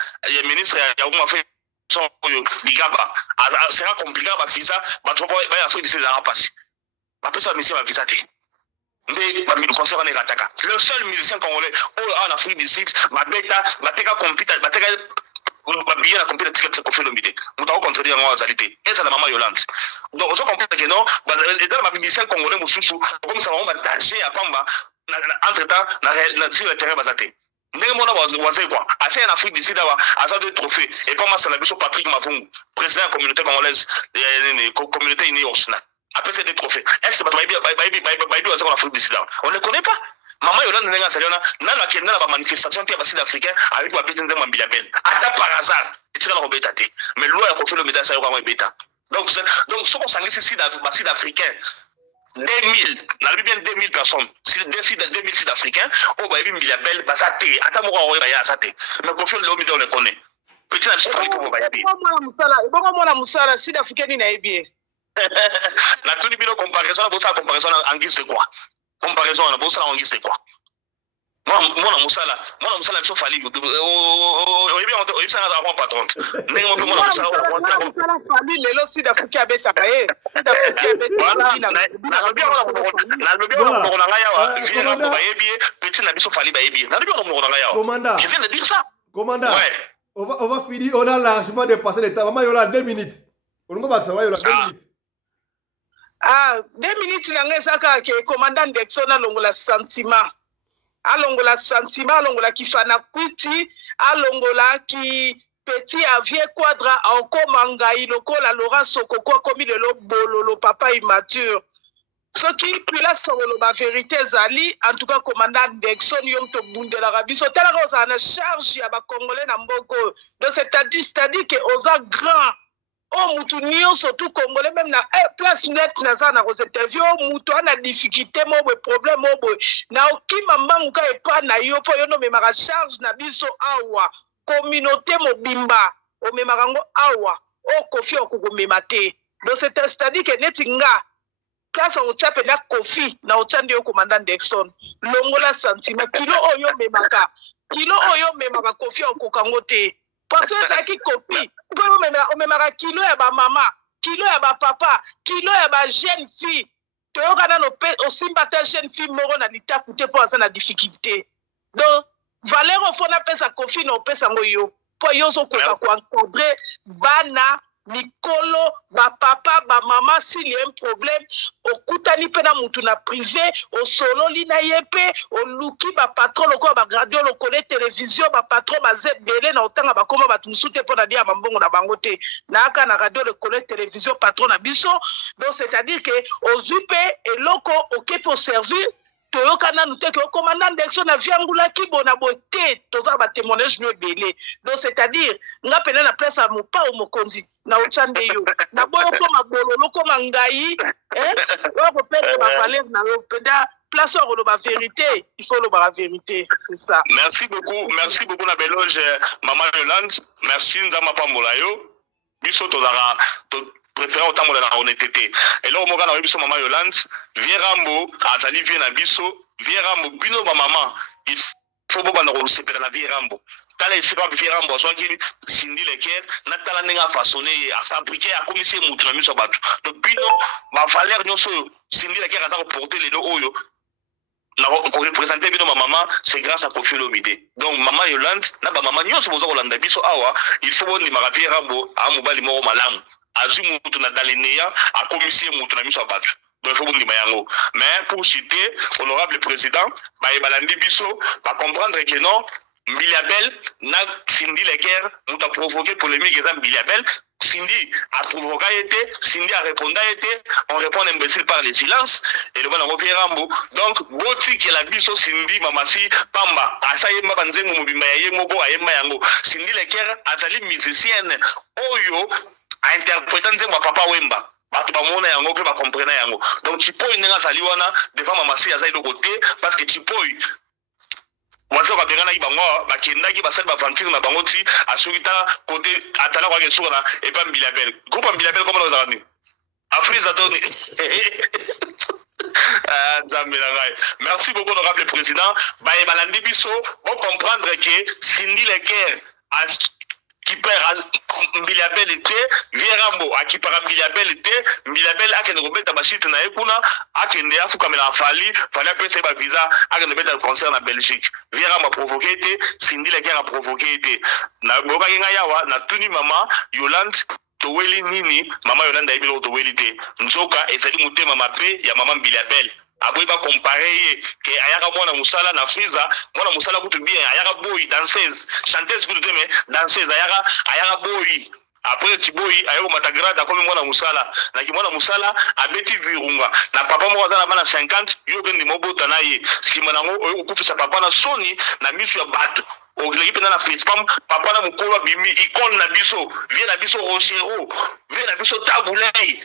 uma fait son ligaba. Sera compliqué ba visa, ba trop ba ya fait de la passe. Ba personne mission ba visiter. Mais parmi le concert on est attaqué. Le seul musicien congolais en Afrique du Sud, ba beta, ba teka computer, ba teka bien à compter ticket pour faire le midi. Nous avons contredire en réalité. Et ça la maman Yolande. Donc on se comprend que non, dans ma musicien congolais mususu, comme ça on va danger à Pamba entre temps sur le terrain basaté. Mais mon voisin quoi. Assez en Afrique du Sud à ça de trophées et pas moi c'est la biso Patrick Mavungu, président de la communauté congolaise, communauté unie nationale. Après c'est des trophées. Est-ce que en Afrique du Sud on ne connaît pas. Maman Yolande Nenga Saliona, n'a la kenda la manifestation qui est passée d'Africain avec ma petite nzema Mbiliabel. Ata par hasard, et tu vas le rebêter. Mais loi a confirmé le médaille ça va bêta. Donc ce qu'on s'engage ici d'Africain 2000, on a bien 2000 personnes, 2000 Sud-Africains, au Baïbi Mbiliabel, Basaté, Ata Moura Oya Saté. Mais confirme le médaille on le connaît. Petit à petit, pour Baïbi. Bon, moi, Moussala, Sud-Africain, il n'a bien. La toute bien comparaison, en guise de quoi? Comparaison na bosa on gise quoi moi musala biso fali bien on ça avant patron ndenge mo musala fali lelo Sud-Africain beta bae Sud-Africain beta na bien on na ngaya wa bien bae bien petit na biso fali bae bien na bien on na ngaya wa commandant je viens de dire ça commandant ouais On va finir, on a largement dépassé le temps. Maman Yola, 2 minutes. On va voir ça, Yola, 2 minutes. Ah, 2 minutes, le commandant Dexon a longola sentiment. A longola sentiment, a longola qui fana kwiti, a longola qui petit avier quadra, a okomanga, iloko, la Laura Sokoko, comme le bololo, papa immature. Ce qui puis là, c'est la vérité, Zali, en tout cas, commandant Dexon, yom to bunde l'Arabie. So, tel qu'on a charge, à Congolais, Nambogo. Donc, c'est-à-dire que, aux grand, oh, moutounio, surtout Congolais, même na place nette, naza, na rosetevi, oh, moutou, na difficulté, mo, problème, mo, na oki, maman, mouka, et pas, na yo, po, yo, no, me mara charge, na biso, awa, communauté, mo, bimba, o, me marango, awa, oh, kofi, o, kogo, me mate. Donc, c'est-à-dire que, netinga, place au tchap na kofi na ochande yo commandant Dexon longola sentiment kilo oyo memaka kofi au kokangote parce que ça qui kofi o memaka kilo ya ba mama kilo ya ba papa kilo ya ba jeune fille to yo kana no o simba ta jeune fille moro na lita coûter pour ça na difficulté donc valeur au fond na pesa kofi na pesa ngoyo po yo so ko encadrer bana Nicolo, ba papa, ba maman, s'il y a un problème, au Koutani pena mutuna privé, au solo lina yepe, au luki, ba patron, le quoi, ba radio, le collet télévision, ba patron, ba zebele, na otanga, ba koma, ba tumsute, pour na dia, mambongo, na bangote, na aka, na radio, le collet télévision, patron, na biso. Donc, c'est-à-dire que, aux UP, et loco, ok, pour servir, toyokana nous que commandant Dexon na viangula ki bona boté toza ba témoignage mieux belé donc c'est-à-dire nga pena na place à mon pas au mokonzi na ochande yo na boyo ko mabololo ko mangai on peut perdre ma valeur na yo peda place au la vérité il faut la vérité c'est ça. Merci beaucoup na beloge maman Yolande merci ndama pambola yo biso tozara préféré autant de la honnêteté. Et là, on m'a dit maman Yolande, viens Rambo, Azali vient à Bisso, viens Rambo, Bino ma maman, il faut pas nous recevoir la vie Rambo. T'as c'est pas viens Rambo, soit qui Cindy Leker, Natala n'a façonné, à fabriquer, à commisser mon train sur bateau. Donc Bino, ma valeur non seulement Cindy Leker a reporté les deux oyo. Pour représenter Bino ma maman, c'est grâce à Kofi Olomide. Donc maman Yolande, na ba maman nyo se bozo Rolanda Bisso awa, il faut bon ma vie Rambo, à mobali moro malam. Azu mutu na dalinéa a commissaire mutu na miso abatu donc faut bongi mayango mais pour citer honorable président ba ebalandi biso ba comprendre que non Mbiliabel na Cindy Leker mutu a provoqué polémique exemple Mbiliabel Cindy a provoqué été Cindy a répondu été on répond imbécile par le silence et le bon Pierre Rambo donc boti qui la biso Cindy mamasi pamba asaye mabanze mu mubima yaye moko ayema yango Cindy Leker azali musicienne oyo a interprété mon papa Wemba. Bato bamona yango pe ba comprendre yango. Donc Chipoy nenga sali wana devant mama si azali de côté parce que Chipoy wazo ba bengana ibango ba kendaki ba sel ba aventure na bango ti asukita côté atala kwa kesona et pas Mbiliabel. Groupe Mbiliabel comme nous avons. Afriza Tony. Merci beaucoup honorable président. Ba ebalandi biso pour comprendre que Cindy Leker qui perd Mbiliabel était Vierambo a qui perd Mbiliabel était Mbiliabel a qui ne remet ta machine na ekuna a qui ne a fou comme la fallait passer ba visa a qui ne mettre le concert en Belgique Vierambo a provoqué était Cindy Leker a provoqué était na boka nga yawa na tuni mama Yolande toweli nini mama Yolande a bilo toweli te nzoka ezali mutema mabe ya mama Mbiliabel après va comparer que ayaka mwana musala na Friza mwana musala kutu bien ayaka boy danseuse chanteuse kutu mais danseuse ayaka boy après Tiboy ayako matagrada comme mwana musala na ki mwana musala abeti virunga na papa mo azala bana 50 yo kendi mobota na ye simanango oyo kufisa papa na soni na misu ya bato ogleki pena na facepam papa na mukolo bimi icône na biso vient na biso Rochero vient na biso Tabulei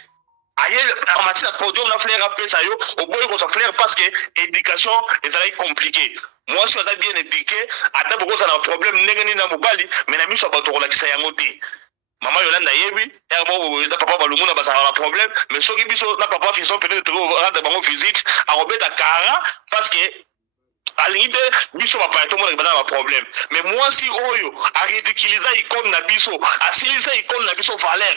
aye en matière de podium na flair après ça yo au boy ko sa flair parce que éducation est compliqué moi si on a bien éduqué ata beaucoup ça na problème ndenge na mobali mais na miso ba to ko la kisa yango te maman Yolanda yebi ya mo da papa balumuna ba ça a problème mais soki biso na papa qui sont peut-être rendre bango physique a robeta kara parce que alingi te biso bapaya tomona bana ba problème mais moi si oyo a ridiculiser icône na biso asilisa icône na biso valeur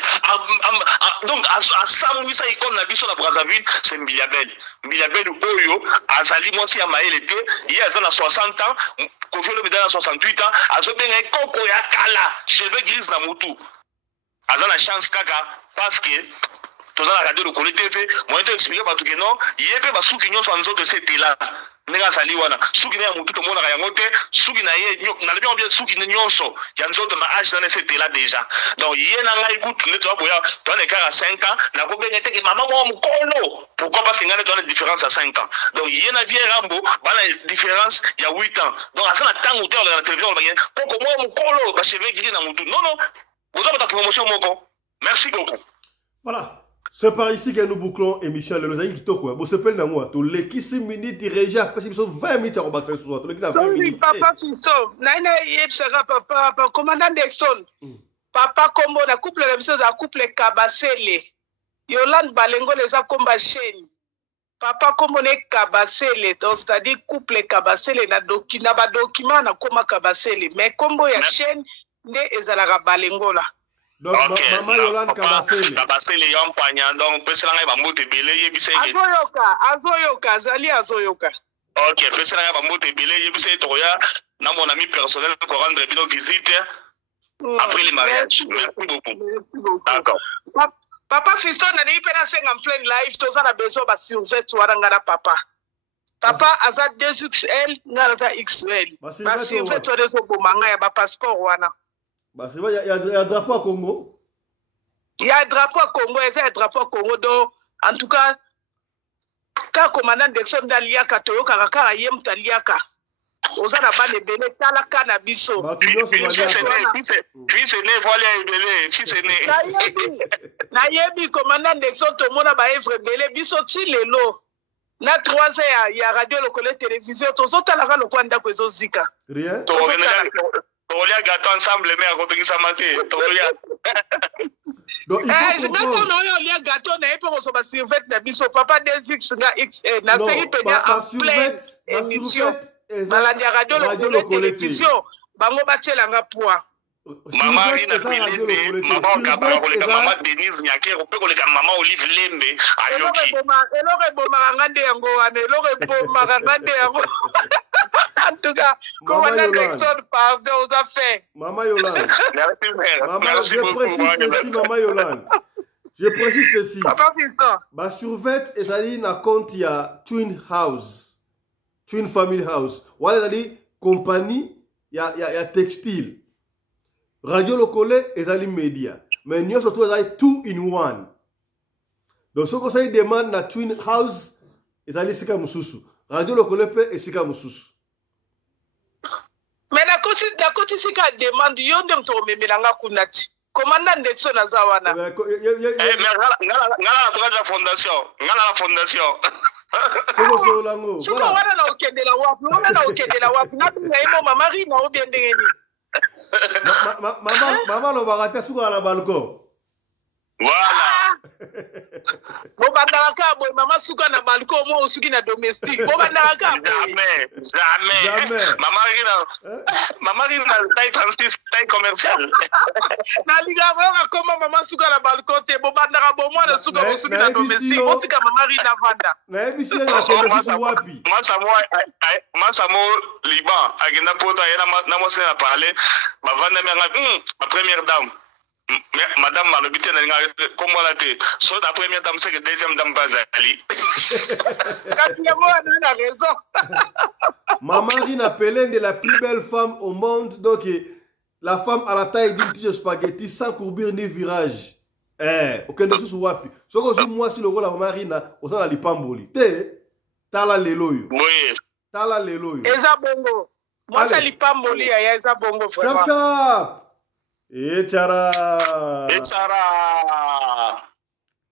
donc asamwisa icône na biso na Brazzaville c'est Mbiliabel oyo azali mwasi ya mayele te ye aza na 60 ans Kofi Olomide na 68 ans azobenga ekoko ya kala cheveux gris na mutu aza na chance kaka parce que toza na radio Lokolo TV moyen to expliquer batu ke non yebe ba suki nyonso nzoto c'était là ndenge azali wana suki na ya mutu to mona yango te suki na ye na lebi bien suki nyonso ya nzoto na âge na c'était là déjà donc ye na ngai kutu ne to boya to na kara 5 ans na ko benga te ke mama mo mukolo pourquoi parce que ngane to na différence à 5 ans donc ye na vie rambo bana différence il y a 8 ans donc asa na tango te la télévision ba koko mo mukolo ba cheveux gris na mutu non vous avez ta promotion moko merci beaucoup voilà. C'est par ici que nous bouclons émission le Lozaï qui toko. Bon, c'est pas dans moi. Tu les 15 minutes déjà parce qu'ils sont 20 minutes à rebattre ce soir. Tu les 20 minutes. Papa Fisto, naina yebsera papa commandant Dexon. Papa Kombo na couple la biso za couple Kabasele. Yolande Balengo les a combat chaîne. Papa Kombo ne Kabasele donc c'est-à-dire couple Kabasele na ba document na koma Kabasele mais Kombo ya chaîne ne ezalaka Balengo là. Donc, maman Yolande Kabasele. Kabasele yampanya, donc, peselanga bambote bele, yebise. Azoyoka, Zali Azoyoka. Ok, peselanga bambote bele, yebise toya, na mon ami personnel pour rendre bino visite après le mariage. Merci beaucoup. D'accord. Papa Fiston, n'a dit pas en plein live, tous a besoin de survêt ou arangana papa. Papa, aza 2XL, ngaza XL. Ba survêt ou des obomanga ya ba passeport wana. Bah, c'est vrai, il y a un drapeau à Congo. Il y a un drapeau à Congo, il y a un drapeau à Congo. Donc, en tout cas, quand le commandant Dexon d'Aliaka, Toyo Karakara, Yem Taliaka, aux Anabane Bene, Talaka Nabiso. Fils aîné, voilà, fils aîné. Nayebi, commandant Dexon, Tomona Baevre Bele, Biso Chilelo. Na 3 ans, il y a radio, le télévision, tous autres, la le Kwanda Kwezo Zika. Rien. Tolia gâteau ensemble, mais à côté de sa maté. Tolia. Donc, je gâteau, non, il y a gâteau, n'a pas reçu ma survette, n'a pas papa des X, n'a série pédia en pleine émission. Maladi radio, le télévision, bango bache langa poa. Maman Rina Pilembe, maman Kabakoleka, maman Denise Nyake, Opekoleka, maman Olive Lembe, Ayoki. Elore Bomarangande Yango, Elore Bomarangande Yango. En tout cas, commandant Dexon, pardon aux affaires. Maman Yolande. Merci, mère. Maman, merci je beaucoup. Précise ceci, Maman Yolande. Je précise ceci. Papa Fiston. Ma survette, et ça dit, na compte, il y a Twin House. Twin Family House. Voilà, ça dit, compagnie, il y a textile. Radio Lokole, et ça dit, média. Mais nous, surtout, ça dit, 2-in-1. Donc, ce qu'on ça demande, na Twin House, et ça dit, c'est comme Moussoussou. Radio Lokole, et c'est comme Moussoussou. Mais la côté c'est qu'elle demande, yondem to memelanga kunati. Commandant Dexon Azawana. Mais ngala la fondation. Ngala la fondation. Comment c'est Olango? Suka wana na okende la wapi? Wana na okende la wapi? Na imo mama Rina obien ndengeni. Maman lo bagate suka na balcon. Voilà. Bobandaraka boy mama suka na balcon mo usuki na domestique. Bobandaraka jamais. Maman Rina taille 36 taille commerciale. Na liga ngora koma mama suka na balcon te bobandara bo mo na suka usuki na domestique. Otika mama Rina vanda. Na ebisi na kende wapi? Masa mo Liban agenda pota yana na mo se na parler. Ba vanda ma première dame. Madame Malobité comment la tête. Soit la première dame, c'est que deuxième dame Bazali. a raison. Maman dit appelée de la plus belle femme au monde. Donc, la femme à la taille d'une tige spaghetti sans courbure ni virage. Aucun de ce wapi. Ce que moi, si le rôle de Marina, au sein de l'Ipamboli. Tala leloyo. Oui. Tala leloyo. Eza bongo. Moi, c'est l'Ipamboli, eza bongo vraiment. Chap chap. Echara. Echara.